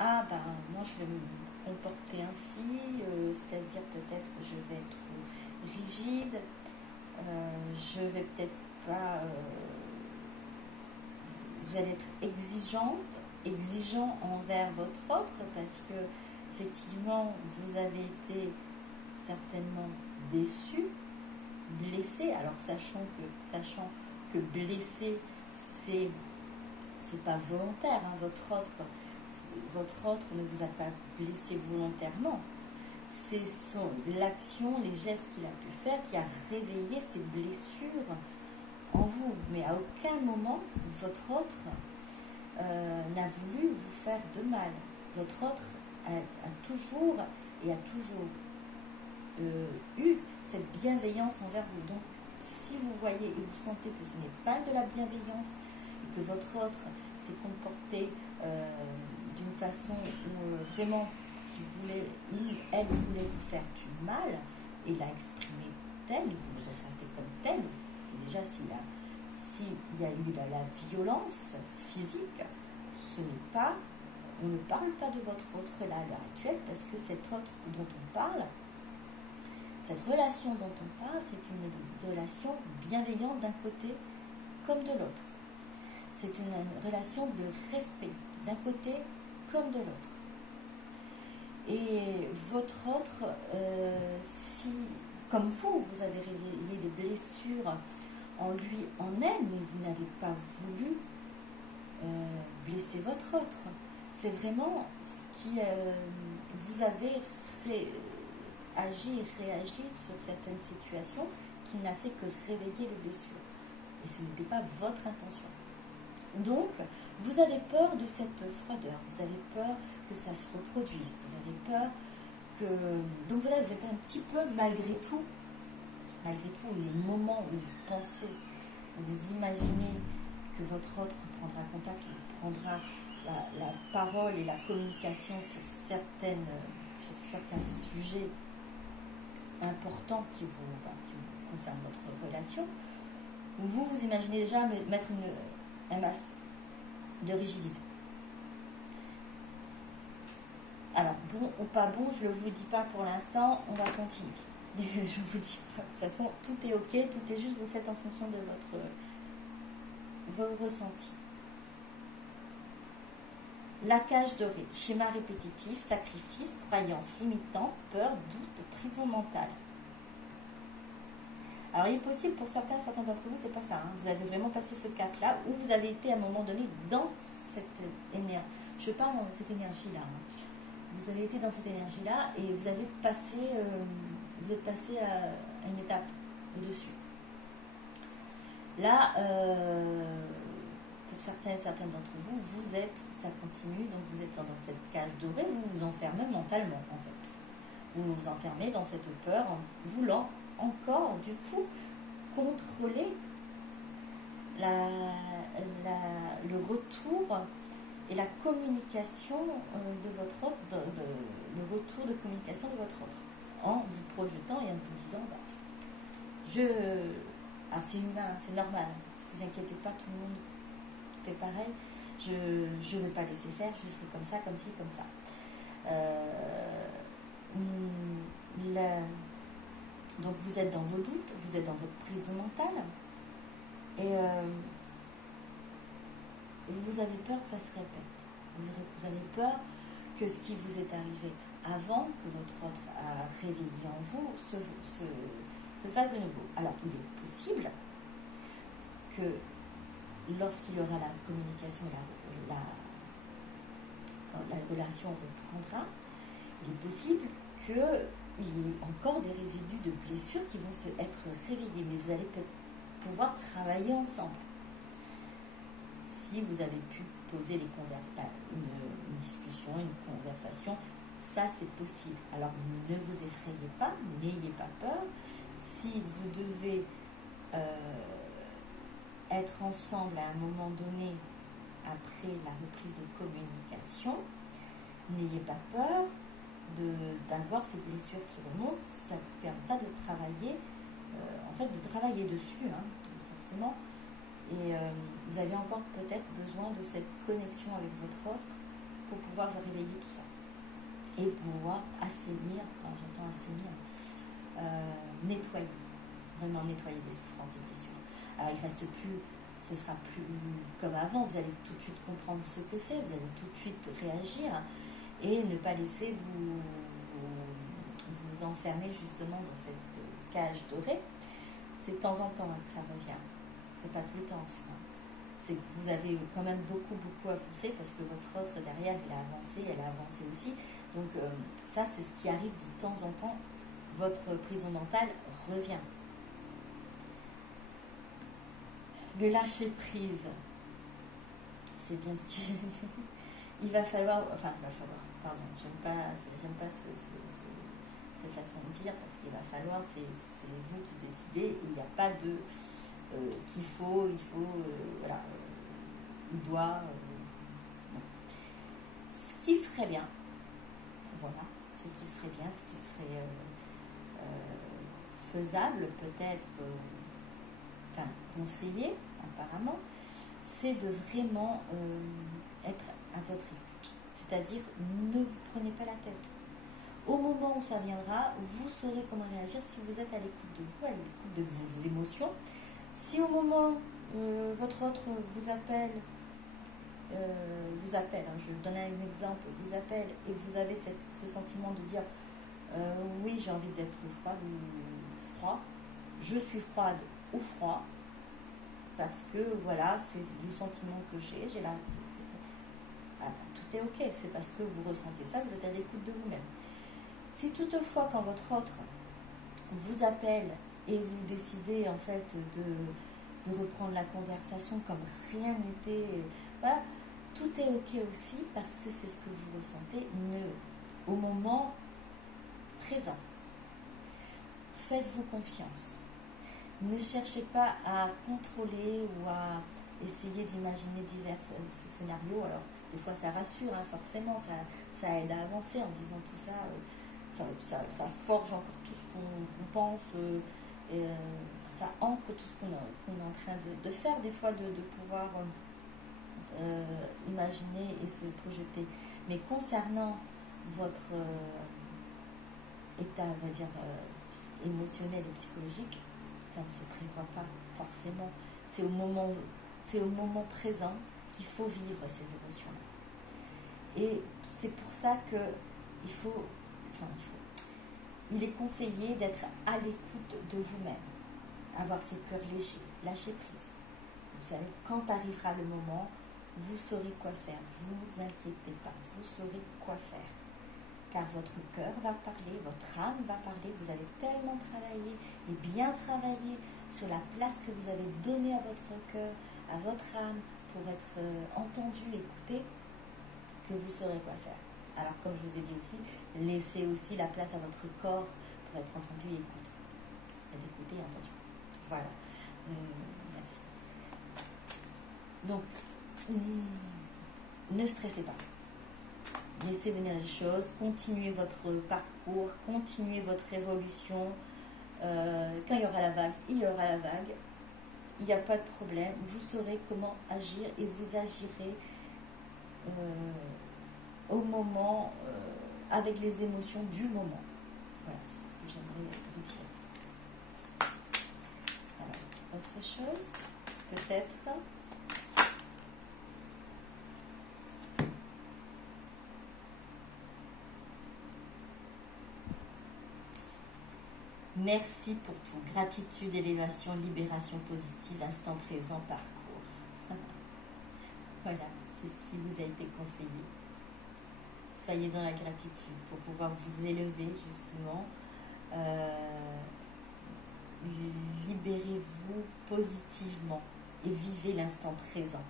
ah ben moi je vais me comporter ainsi, c'est-à-dire peut-être je vais être rigide, je vais peut-être pas, vous allez être exigeant envers votre autre, parce que effectivement vous avez été certainement déçu, blessé, alors sachant que blessé c'est pas volontaire, hein, votre autre ne vous a pas blessé volontairement, c'est l'action, les gestes qu'il a pu faire qui a réveillé ces blessures en vous, mais à aucun moment votre autre n'a voulu vous faire de mal. Votre autre a toujours eu cette bienveillance envers vous. Donc si vous voyez et vous sentez que ce n'est pas de la bienveillance et que votre autre s'est comporté d'une façon où vraiment elle voulait vous faire du mal et l'a exprimé tel, vous le ressentez comme tel, et déjà s'il y a eu la violence physique, on ne parle pas de votre autre là à l'heure actuelle, parce que cet autre dont on parle, cette relation dont on parle, c'est une relation bienveillante d'un côté comme de l'autre. C'est une relation de respect d'un côté comme de l'autre. Et votre autre, si, comme vous avez réveillé des blessures en lui, en elle, mais vous n'avez pas voulu blesser votre autre. C'est vraiment ce qui vous avez agi et réagi sur certaines situations qui n'a fait que réveiller les blessures. Et ce n'était pas votre intention. Donc, vous avez peur de cette froideur, vous avez peur que ça se reproduise, vous avez peur que... Donc voilà, vous êtes un petit peu, malgré tout, les moments où vous pensez, où vous imaginez que votre autre prendra contact, ou prendra la parole et la communication sur certains sujets importants qui vous concernent votre relation, où vous imaginez déjà mettre un masque de rigidité. Alors, bon ou pas bon, je ne vous dis pas pour l'instant, on va continuer. Je vous dis pas, de toute façon, tout est ok, tout est juste, vous faites en fonction de vos ressentis. La cage dorée, schéma répétitif, sacrifice, croyance limitante, peur, doute, prison mentale. Alors, il est possible pour certains d'entre vous, c'est pas ça. Hein. Vous avez vraiment passé ce cap-là, où vous avez été à un moment donné dans cette énergie. Je parle dans cette énergie-là. Hein. Vous avez été dans cette énergie-là et vous avez passé, vous êtes passé à une étape au-dessus. Là, pour certains d'entre vous, ça continue, donc vous êtes dans cette cage dorée, vous vous enfermez mentalement, en fait. Vous vous enfermez dans cette peur en voulant encore, du coup, contrôler le retour et la communication de votre autre, le retour de communication de votre autre, en vous projetant et en vous disant, c'est humain, c'est normal, ne vous inquiétez pas, tout le monde fait pareil, je ne vais pas laisser faire, je serai comme ça, comme ci, comme ça. Donc vous êtes dans vos doutes, vous êtes dans votre prison mentale, et vous avez peur que ça se répète. Vous avez peur que ce qui vous est arrivé avant, que votre autre a réveillé en vous, se fasse de nouveau. Alors, il est possible que lorsqu'il y aura la communication, quand la relation reprendra, il est possible qu'il y ait encore des résidus de blessures qui vont être réveillés. Mais vous allez pouvoir travailler ensemble. Si vous avez pu poser une discussion, une conversation, ça c'est possible. Alors ne vous effrayez pas, n'ayez pas peur. Si vous devez être ensemble à un moment donné, après la reprise de communication, n'ayez pas peur d'avoir ces blessures qui remontent. Ça vous permettra de travailler, de travailler dessus, hein, forcément. Et vous avez encore peut-être besoin de cette connexion avec votre autre pour pouvoir vous réveiller tout ça. Et pouvoir assainir, alors j'entends assainir, nettoyer, vraiment nettoyer les souffrances et blessures. Alors il reste plus, ce sera plus comme avant, vous allez tout de suite comprendre ce que c'est, vous allez tout de suite réagir et ne pas laisser vous enfermer justement dans cette cage dorée. C'est de temps en temps que ça revient, c'est pas tout le temps ça. C'est que vous avez quand même beaucoup avancé parce que votre autre derrière il a avancé, elle a avancé aussi. Donc ça c'est ce qui arrive de temps en temps, votre prison mentale revient. Le lâcher prise, c'est bien ce qui il va falloir, pardon, j'aime pas cette façon de dire parce qu'il va falloir, c'est vous qui décidez, il n'y a pas de qu'il faut, voilà, il doit. Non. Ce qui serait bien, voilà, ce qui serait faisable, peut-être, conseillé, apparemment, c'est de vraiment être à votre écoute. C'est-à-dire, ne vous prenez pas la tête. Au moment où ça viendra, vous saurez comment réagir si vous êtes à l'écoute de vous, à l'écoute de vos émotions. Si au moment votre autre vous appelle, je donne un exemple, vous appelle et vous avez ce sentiment de dire oui, j'ai envie d'être froide ou froid, je suis froide ou froid, parce que voilà, c'est le sentiment que j'ai là, tout est ok, c'est parce que vous ressentez ça, vous êtes à l'écoute de vous-même. Si toutefois, quand votre autre vous appelle et vous décidez en fait de reprendre la conversation comme rien n'était, voilà, tout est ok aussi parce que c'est ce que vous ressentez au moment présent. Faites-vous confiance. Ne cherchez pas à contrôler ou à essayer d'imaginer divers scénarios. Alors, des fois, ça rassure, hein, forcément, ça aide à avancer en disant tout ça. Ça forge encore tout ce qu'on pense, ça ancre tout ce qu'on est en train de faire, des fois, de pouvoir imaginer et se projeter. Mais concernant votre état, on va dire, émotionnel et psychologique, ça ne se prévoit pas forcément. C'est au moment présent qu'il faut vivre ces émotions-là. Et c'est pour ça que il est conseillé d'être à l'écoute de vous-même, avoir ce cœur léger, lâcher prise. Vous savez, quand arrivera le moment, vous saurez quoi faire. Vous ne vous inquiétez pas, vous saurez quoi faire. Car votre cœur va parler, votre âme va parler. Vous avez tellement travaillé et bien travaillé sur la place que vous avez donnée à votre cœur, à votre âme, pour être entendu, écouté, que vous saurez quoi faire. Alors, comme je vous ai dit aussi, laissez aussi la place à votre corps pour être entendu et écouté. D'écouter et entendu. Voilà. Merci. Donc, ne stressez pas. Laissez venir les choses, continuez votre parcours, continuez votre évolution. Quand il y aura la vague, il y aura la vague. Il n'y a pas de problème. Vous saurez comment agir et vous agirez au moment, avec les émotions du moment. Voilà, c'est ce que j'aimerais vous dire. Alors, autre chose, peut-être. Merci pour tout. Gratitude, élévation, libération positive, instant présent, parcours. Voilà, c'est ce qui vous a été conseillé. Soyez dans la gratitude pour pouvoir vous élever justement libérez-vous positivement et vivez l'instant présent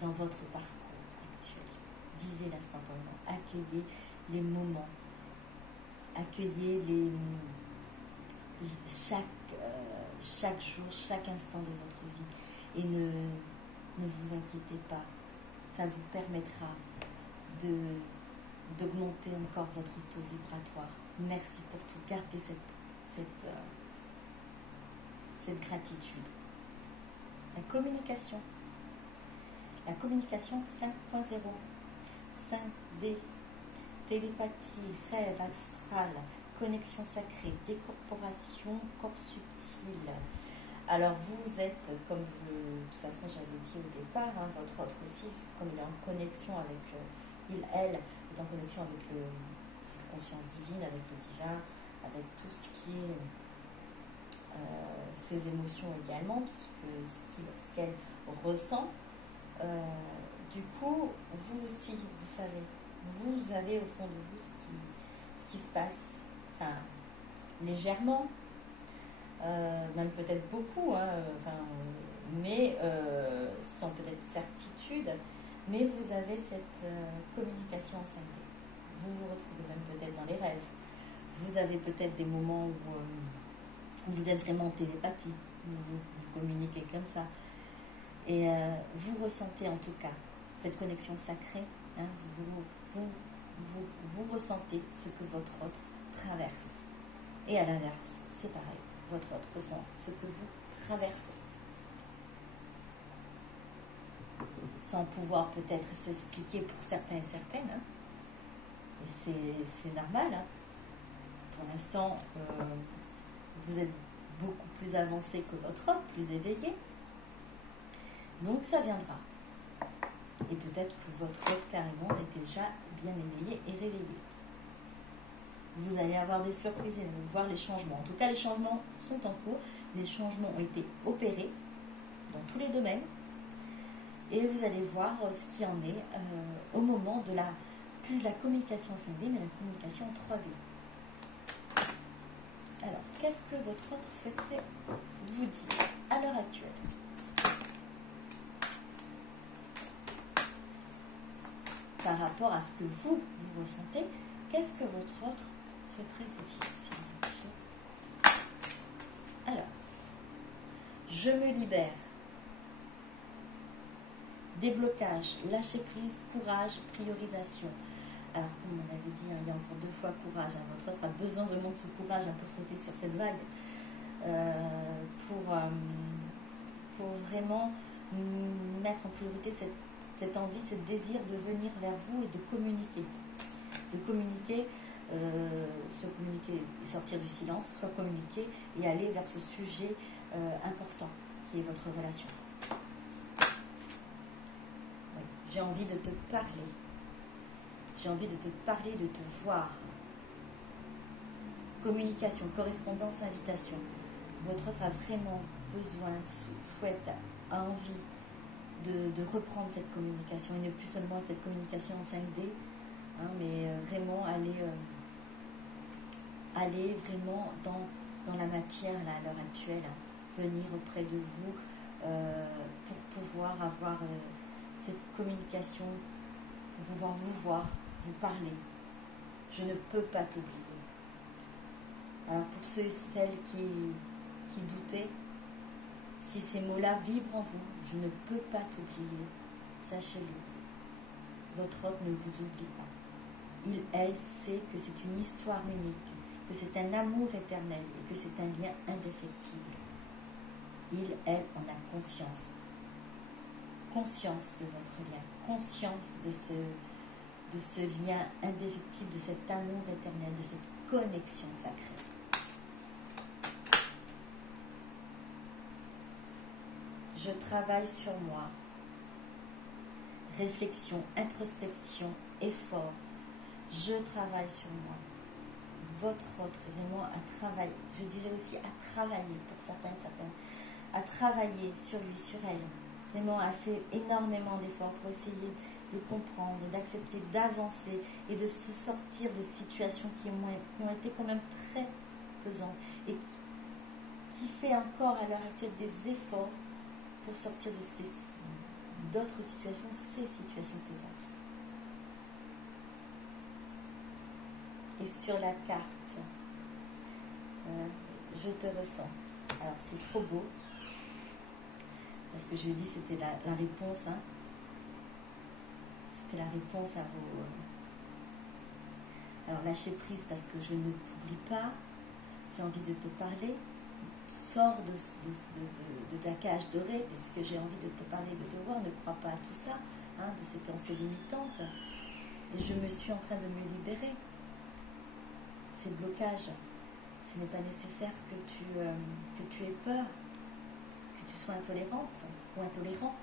dans votre parcours actuel. Vivez l'instant présent, accueillez les moments, accueillez chaque jour, chaque instant de votre vie et ne vous inquiétez pas. Ça vous permettra d'augmenter encore votre taux vibratoire. Merci pour tout. Gardez cette gratitude. La communication 5.0, 5D, télépathie, rêve astral, connexion sacrée, décorporation, corps subtil. Alors vous êtes, comme de toute façon j'avais dit au départ, votre autre aussi, comme il est en connexion avec, elle est en connexion avec cette conscience divine, avec le divin, avec tout ce qui est ses émotions également, tout ce qu'elle ressent. Du coup, vous aussi, vous savez, vous avez au fond de vous ce qui se passe, enfin, légèrement, même peut-être beaucoup, mais sans peut-être certitude, mais vous avez cette communication en 5D. Vous vous retrouvez même peut-être dans les rêves. Vous avez peut-être des moments où vous êtes vraiment en télépathie, vous communiquez comme ça. Et vous ressentez en tout cas cette connexion sacrée, vous ressentez ce que votre autre traverse. Et à l'inverse, c'est pareil, votre autre ressent ce que vous traversez. Sans pouvoir peut-être s'expliquer pour certains et certaines. Et c'est normal. Pour l'instant, vous êtes beaucoup plus avancé que votre autre, plus éveillé. Donc ça viendra. Et peut-être que votre autre carrément est déjà bien éveillé et réveillé. Vous allez avoir des surprises et voir les changements. En tout cas, les changements sont en cours. Les changements ont été opérés dans tous les domaines. Et vous allez voir ce qui en est au moment de plus de la communication 5D, mais la communication 3D. Alors, qu'est-ce que votre autre souhaiterait vous dire à l'heure actuelle? Par rapport à ce que vous ressentez, qu'est-ce que votre autre souhaiterait vous dire? Alors, je me libère. Déblocage, lâcher prise, courage, priorisation. Alors, comme on avait dit, il y a encore 2 fois courage. Votre autre a besoin vraiment de ce courage pour sauter sur cette vague. Pour vraiment mettre en priorité cette envie, ce désir de venir vers vous et de communiquer. De communiquer, soit communiquer et sortir du silence, soit communiquer et aller vers ce sujet important qui est votre relation. Oui, j'ai envie de te parler. J'ai envie de te parler, de te voir. Communication, correspondance, invitation. Votre autre a vraiment besoin, souhaite, a envie de reprendre cette communication, et ne plus seulement cette communication en 5D, mais vraiment aller vraiment dans la matière là, à l'heure actuelle, venir auprès de vous pour pouvoir avoir cette communication, pour pouvoir vous voir, vous parler. Je ne peux pas t'oublier. Alors pour ceux et celles qui doutaient, si ces mots-là vibrent en vous, je ne peux pas t'oublier, sachez-le. Votre autre ne vous oublie pas. Il, elle, sait que c'est une histoire unique, que c'est un amour éternel et que c'est un lien indéfectible. Il, elle, en a conscience. Conscience de votre lien, conscience de ce lien indéfectible, de cet amour éternel, de cette connexion sacrée. Je travaille sur moi. Réflexion, introspection, effort. Je travaille sur moi. Votre autre est vraiment à travailler. Je dirais aussi à travailler pour certains et certaines. À travailler sur lui, sur elle. Vraiment a fait énormément d'efforts pour essayer de comprendre, d'accepter, d'avancer et de se sortir des situations qui ont été quand même très pesantes et qui fait encore à l'heure actuelle des efforts pour sortir de d'autres situations, ces situations pesantes. Et sur la carte, je te ressens. Alors c'est trop beau, parce que je l'ai dit, c'était la réponse, hein. C'était la réponse à vos... Alors lâcher prise parce que je ne t'oublie pas, j'ai envie de te parler. Sors de ta cage dorée, parce que j'ai envie de te parler de devoir, ne crois pas à tout ça, hein, de ces pensées limitantes. Et je me suis en train de me libérer. Ces blocages, ce n'est pas nécessaire que tu aies peur, que tu sois intolérante ou intolérant.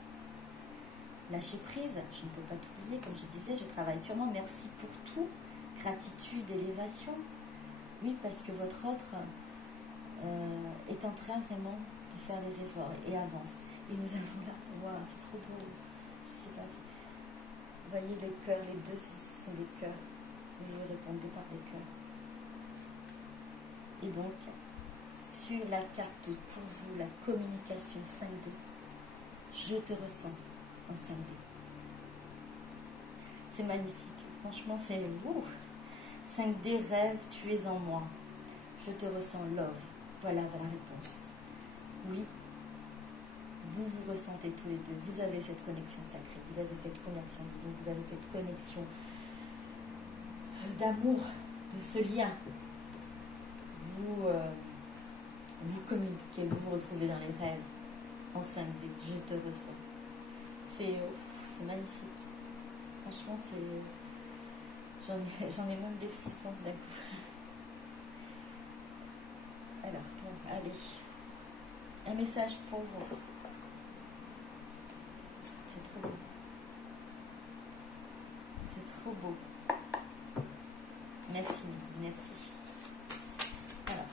Lâcher prise, je ne peux pas t'oublier, comme je disais, je travaille sur moi, merci pour tout, gratitude, élévation. Oui, parce que votre autre est en train vraiment de faire des efforts et avance. Et nous avons là, wow, c'est trop beau, je sais pas, vous voyez le cœur, les deux, ce sont des cœurs, vous répondez par des cœurs. Et donc, sur la carte pour vous, la communication 5D, je te ressens en 5D. C'est magnifique, franchement c'est beau. 5D rêve, tu es en moi. Je te ressens love. Voilà la réponse. Oui, vous vous ressentez tous les deux. Vous avez cette connexion sacrée, vous avez cette connexion divine, vous avez cette connexion d'amour, de ce lien. Vous communiquez, vous vous retrouvez dans les rêves en 5D. Je te ressens. C'est magnifique. Franchement, j'en ai même des frissons d'un coup. Alors, bon, allez. Un message pour vous. C'est trop beau. C'est trop beau. Merci, merci. Alors,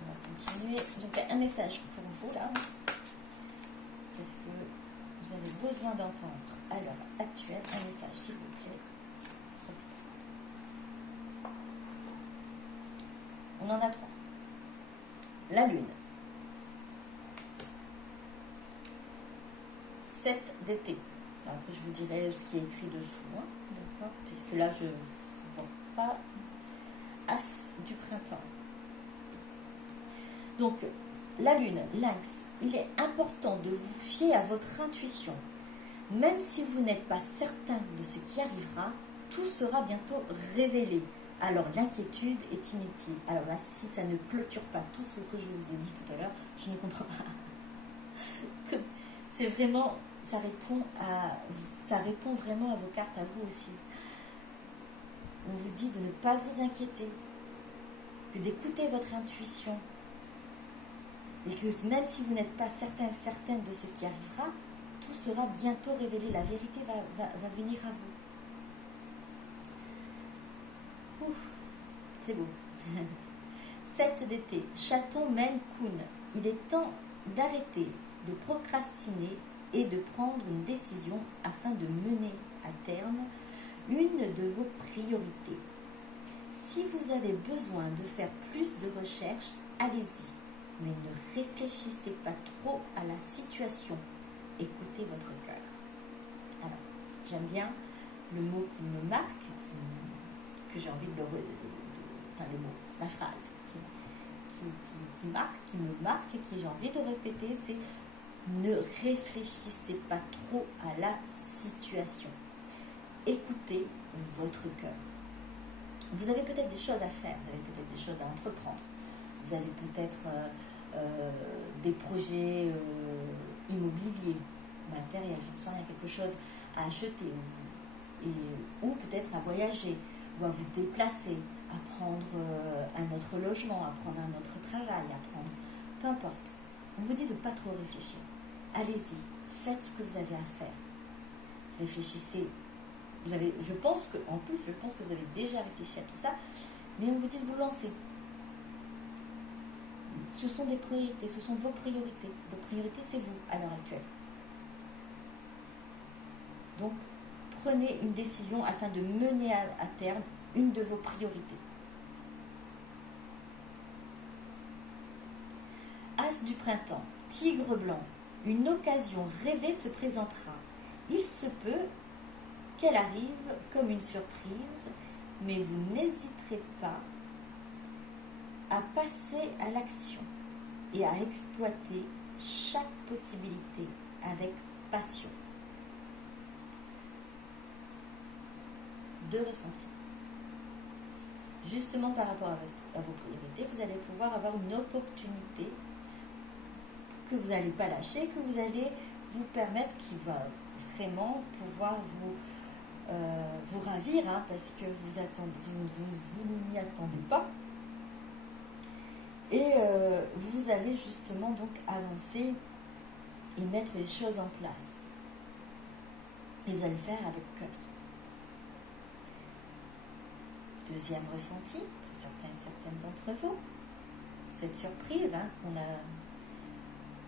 on va continuer. Donc, un message pour vous, là. Qu'est-ce que vous avez besoin d'entendre à l'heure actuelle? Un message, s'il vous plaît. On en a 3. La lune. 7 d'été. Après, je vous dirai ce qui est écrit dessous. Hein, d'accord? Puisque là, je ne vois pas. As du printemps. Donc, la lune, lynx, il est important de vous fier à votre intuition. Même si vous n'êtes pas certain de ce qui arrivera, tout sera bientôt révélé. Alors, l'inquiétude est inutile. Alors là, si ça ne clôture pas tout ce que je vous ai dit tout à l'heure, je ne comprends pas. C'est vraiment, ça répond vraiment à vos cartes, à vous aussi. On vous dit de ne pas vous inquiéter, que d'écouter votre intuition. Et que même si vous n'êtes pas certaine de ce qui arrivera, tout sera bientôt révélé. La vérité va venir à vous. Ouf, c'est beau. 7 d'été, chaton Maine Coon. Il est temps d'arrêter de procrastiner et de prendre une décision afin de mener à terme une de vos priorités. Si vous avez besoin de faire plus de recherches, allez-y, mais ne réfléchissez pas trop à la situation. Écoutez votre cœur. Alors, j'aime bien le mot qui me marque, que j'ai envie enfin le mot, la phrase qui me marque, qui j'ai envie de répéter, c'est ne réfléchissez pas trop à la situation. Écoutez votre cœur. Vous avez peut-être des choses à faire, vous avez peut-être des choses à entreprendre, vous avez peut-être des projets immobiliers, matériels, je sens qu'il y a quelque chose à acheter, ou peut-être à voyager, ou à vous déplacer, à prendre un autre logement, à prendre un autre travail, à prendre, peu importe. On vous dit de ne pas trop réfléchir. Allez-y, faites ce que vous avez à faire. Réfléchissez. Je pense que vous avez déjà réfléchi à tout ça, mais on vous dit de vous lancer. Ce sont des priorités, ce sont vos priorités. Vos priorités, c'est vous à l'heure actuelle. Donc, prenez une décision afin de mener à terme une de vos priorités. As Carte du printemps, tigre blanc. Une occasion rêvée se présentera. Il se peut qu'elle arrive comme une surprise, mais vous n'hésiterez pas à passer à l'action et à exploiter chaque possibilité avec passion. De ressenti. Justement par rapport à vos priorités, vous allez pouvoir avoir une opportunité que vous n'allez pas lâcher, que vous allez vous permettre, qui va vraiment pouvoir vous ravir, hein, parce que vous n'y attendez pas. Et vous allez justement donc avancer et mettre les choses en place. Et vous allez le faire avec cœur. Deuxième ressenti, pour certains et certaines d'entre vous, cette surprise hein,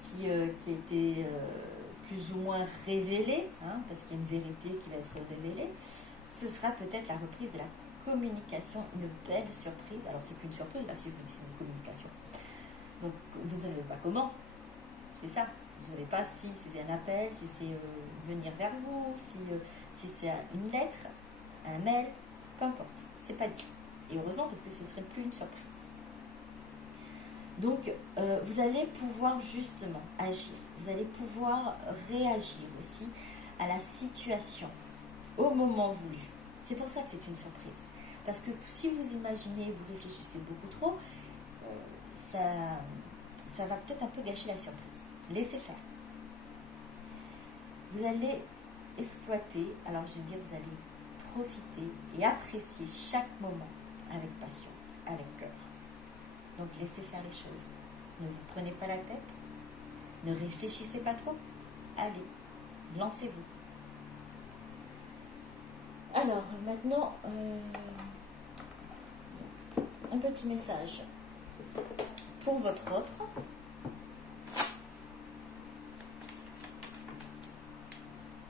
qui a été plus ou moins révélée, hein, parce qu'il y a une vérité qui va être révélée, ce sera peut-être la reprise de la communication, une belle surprise. Alors c'est plus une surprise, là si je vous dis c'est une communication. Donc vous ne savez pas comment, c'est ça. Vous ne savez pas si c'est un appel, si c'est venir vers vous, si c'est une lettre, un mail, peu importe, c'est pas dit. Et heureusement parce que ce ne serait plus une surprise. Donc vous allez pouvoir justement agir, vous allez pouvoir réagir aussi à la situation au moment voulu. C'est pour ça que c'est une surprise. Parce que si vous imaginez, vous réfléchissez beaucoup trop, ça va peut-être un peu gâcher la surprise. Laissez faire. Vous allez exploiter, alors je vais dire, vous allez profiter et apprécier chaque moment avec passion, avec cœur. Donc laissez faire les choses. Ne vous prenez pas la tête. Ne réfléchissez pas trop. Allez, lancez-vous. Alors maintenant, un petit message pour votre autre.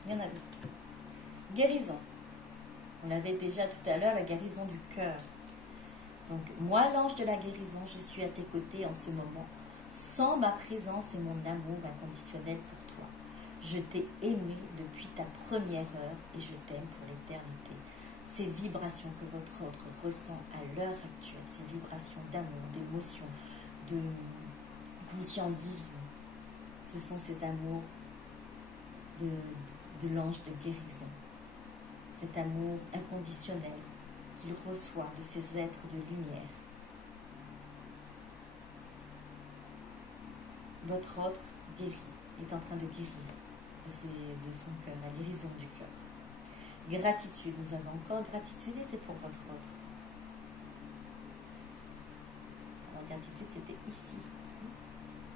Il y en a deux. Guérison. On l'avait déjà tout à l'heure, la guérison du cœur. Donc, moi, l'ange de la guérison, je suis à tes côtés en ce moment, sans ma présence et mon amour inconditionnel pour toi. Je t'ai aimé depuis ta première heure et je t'aime pour l'éternité. Ces vibrations que votre autre ressent à l'heure actuelle, ces vibrations d'amour, d'émotion, de conscience divine, ce sont cet amour de l'ange de guérison, cet amour inconditionnel qu'il reçoit de ces êtres de lumière. Votre autre guérit, est en train de guérir de son cœur, la guérison du cœur. Gratitude, nous avons encore gratitude et c'est pour votre autre. Alors, gratitude, c'était ici.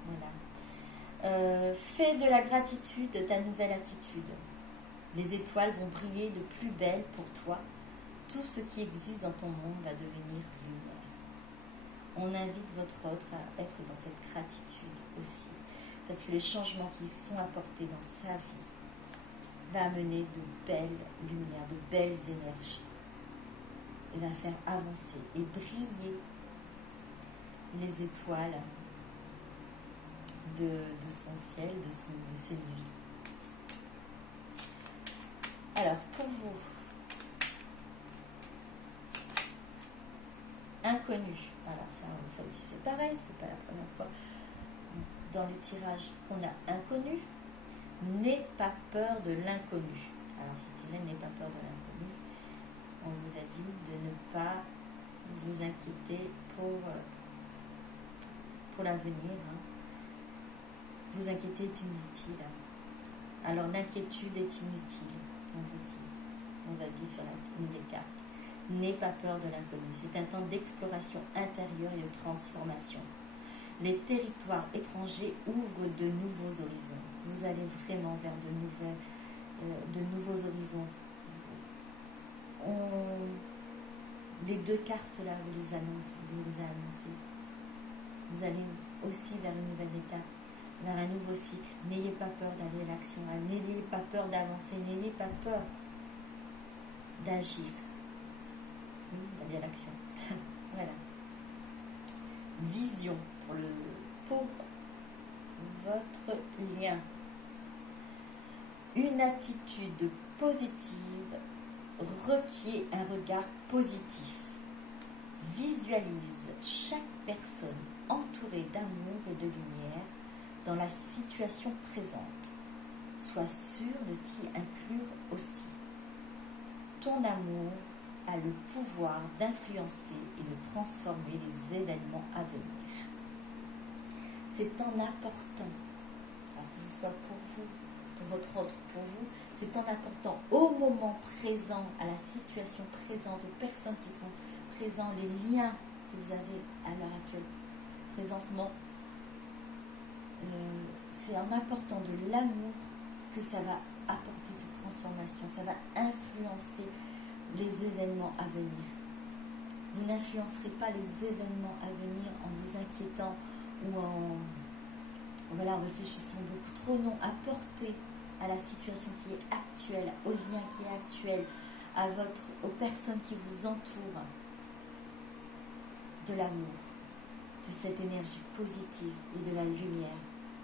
Voilà. Fais de la gratitude ta nouvelle attitude. Les étoiles vont briller de plus belle pour toi. Tout ce qui existe dans ton monde va devenir lumière. On invite votre autre à être dans cette gratitude aussi. Parce que les changements qui sont apportés dans sa vie va amener de belles lumières, de belles énergies. Et va faire avancer et briller les étoiles de son ciel, de ses nuits. Alors, pour vous, inconnu. Alors, ça aussi c'est pareil, c'est pas la première fois dans le tirage qu'on a inconnu. N'aie pas peur de l'inconnu. Alors, je dirais, n'aie pas peur de l'inconnu. On vous a dit de ne pas vous inquiéter pour l'avenir. Hein. Vous inquiéter est inutile. Alors, l'inquiétude est inutile, on vous dit. On vous a dit sur la ligne des cartes. N'aie pas peur de l'inconnu. C'est un temps d'exploration intérieure et de transformation. Les territoires étrangers ouvrent de nouveaux horizons. Vous allez vraiment vers de nouveaux horizons. Les deux cartes là, vous les avez annoncées. Vous allez aussi vers une nouvelle étape, vers un nouveau cycle. N'ayez pas peur d'aller à l'action. N'ayez pas peur d'avancer. N'ayez pas peur d'agir. Oui, d'aller à l'action. Voilà. Vision pour votre lien. Une attitude positive requiert un regard positif. Visualise chaque personne entourée d'amour et de lumière dans la situation présente. Sois sûr de t'y inclure aussi. Ton amour a le pouvoir d'influencer et de transformer les événements à venir. C'est en apportant, alors que ce soit pour vous, pour votre autre, pour vous, c'est en apportant au moment présent, à la situation présente, aux personnes qui sont présentes, les liens que vous avez à l'heure actuelle, présentement, c'est en apportant de l'amour que ça va apporter cette transformation, ça va influencer les événements à venir. Vous n'influencerez pas les événements à venir en vous inquiétant ou en réfléchissant beaucoup trop. Non, apportez à la situation qui est actuelle, au lien qui est actuel, aux personnes qui vous entourent, de l'amour, de cette énergie positive et de la lumière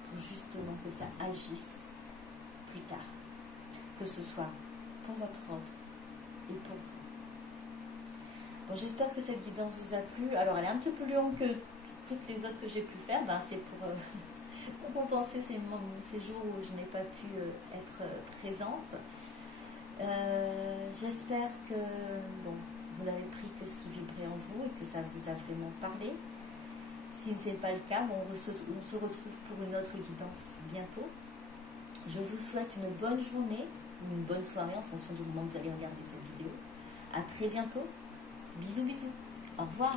pour justement que ça agisse plus tard, que ce soit pour votre autre et pour vous. Bon, j'espère que cette guidance vous a plu. Alors, elle est un petit peu plus longue que toutes les autres que j'ai pu faire. C'est pour compenser ces jours où je n'ai pas pu être présente. J'espère que vous n'avez pris que ce qui vibrait en vous et que ça vous a vraiment parlé. Si ce n'est pas le cas, on se retrouve pour une autre guidance bientôt. Je vous souhaite une bonne journée ou une bonne soirée en fonction du moment où vous allez regarder cette vidéo. À très bientôt. Bisous, bisous. Au revoir.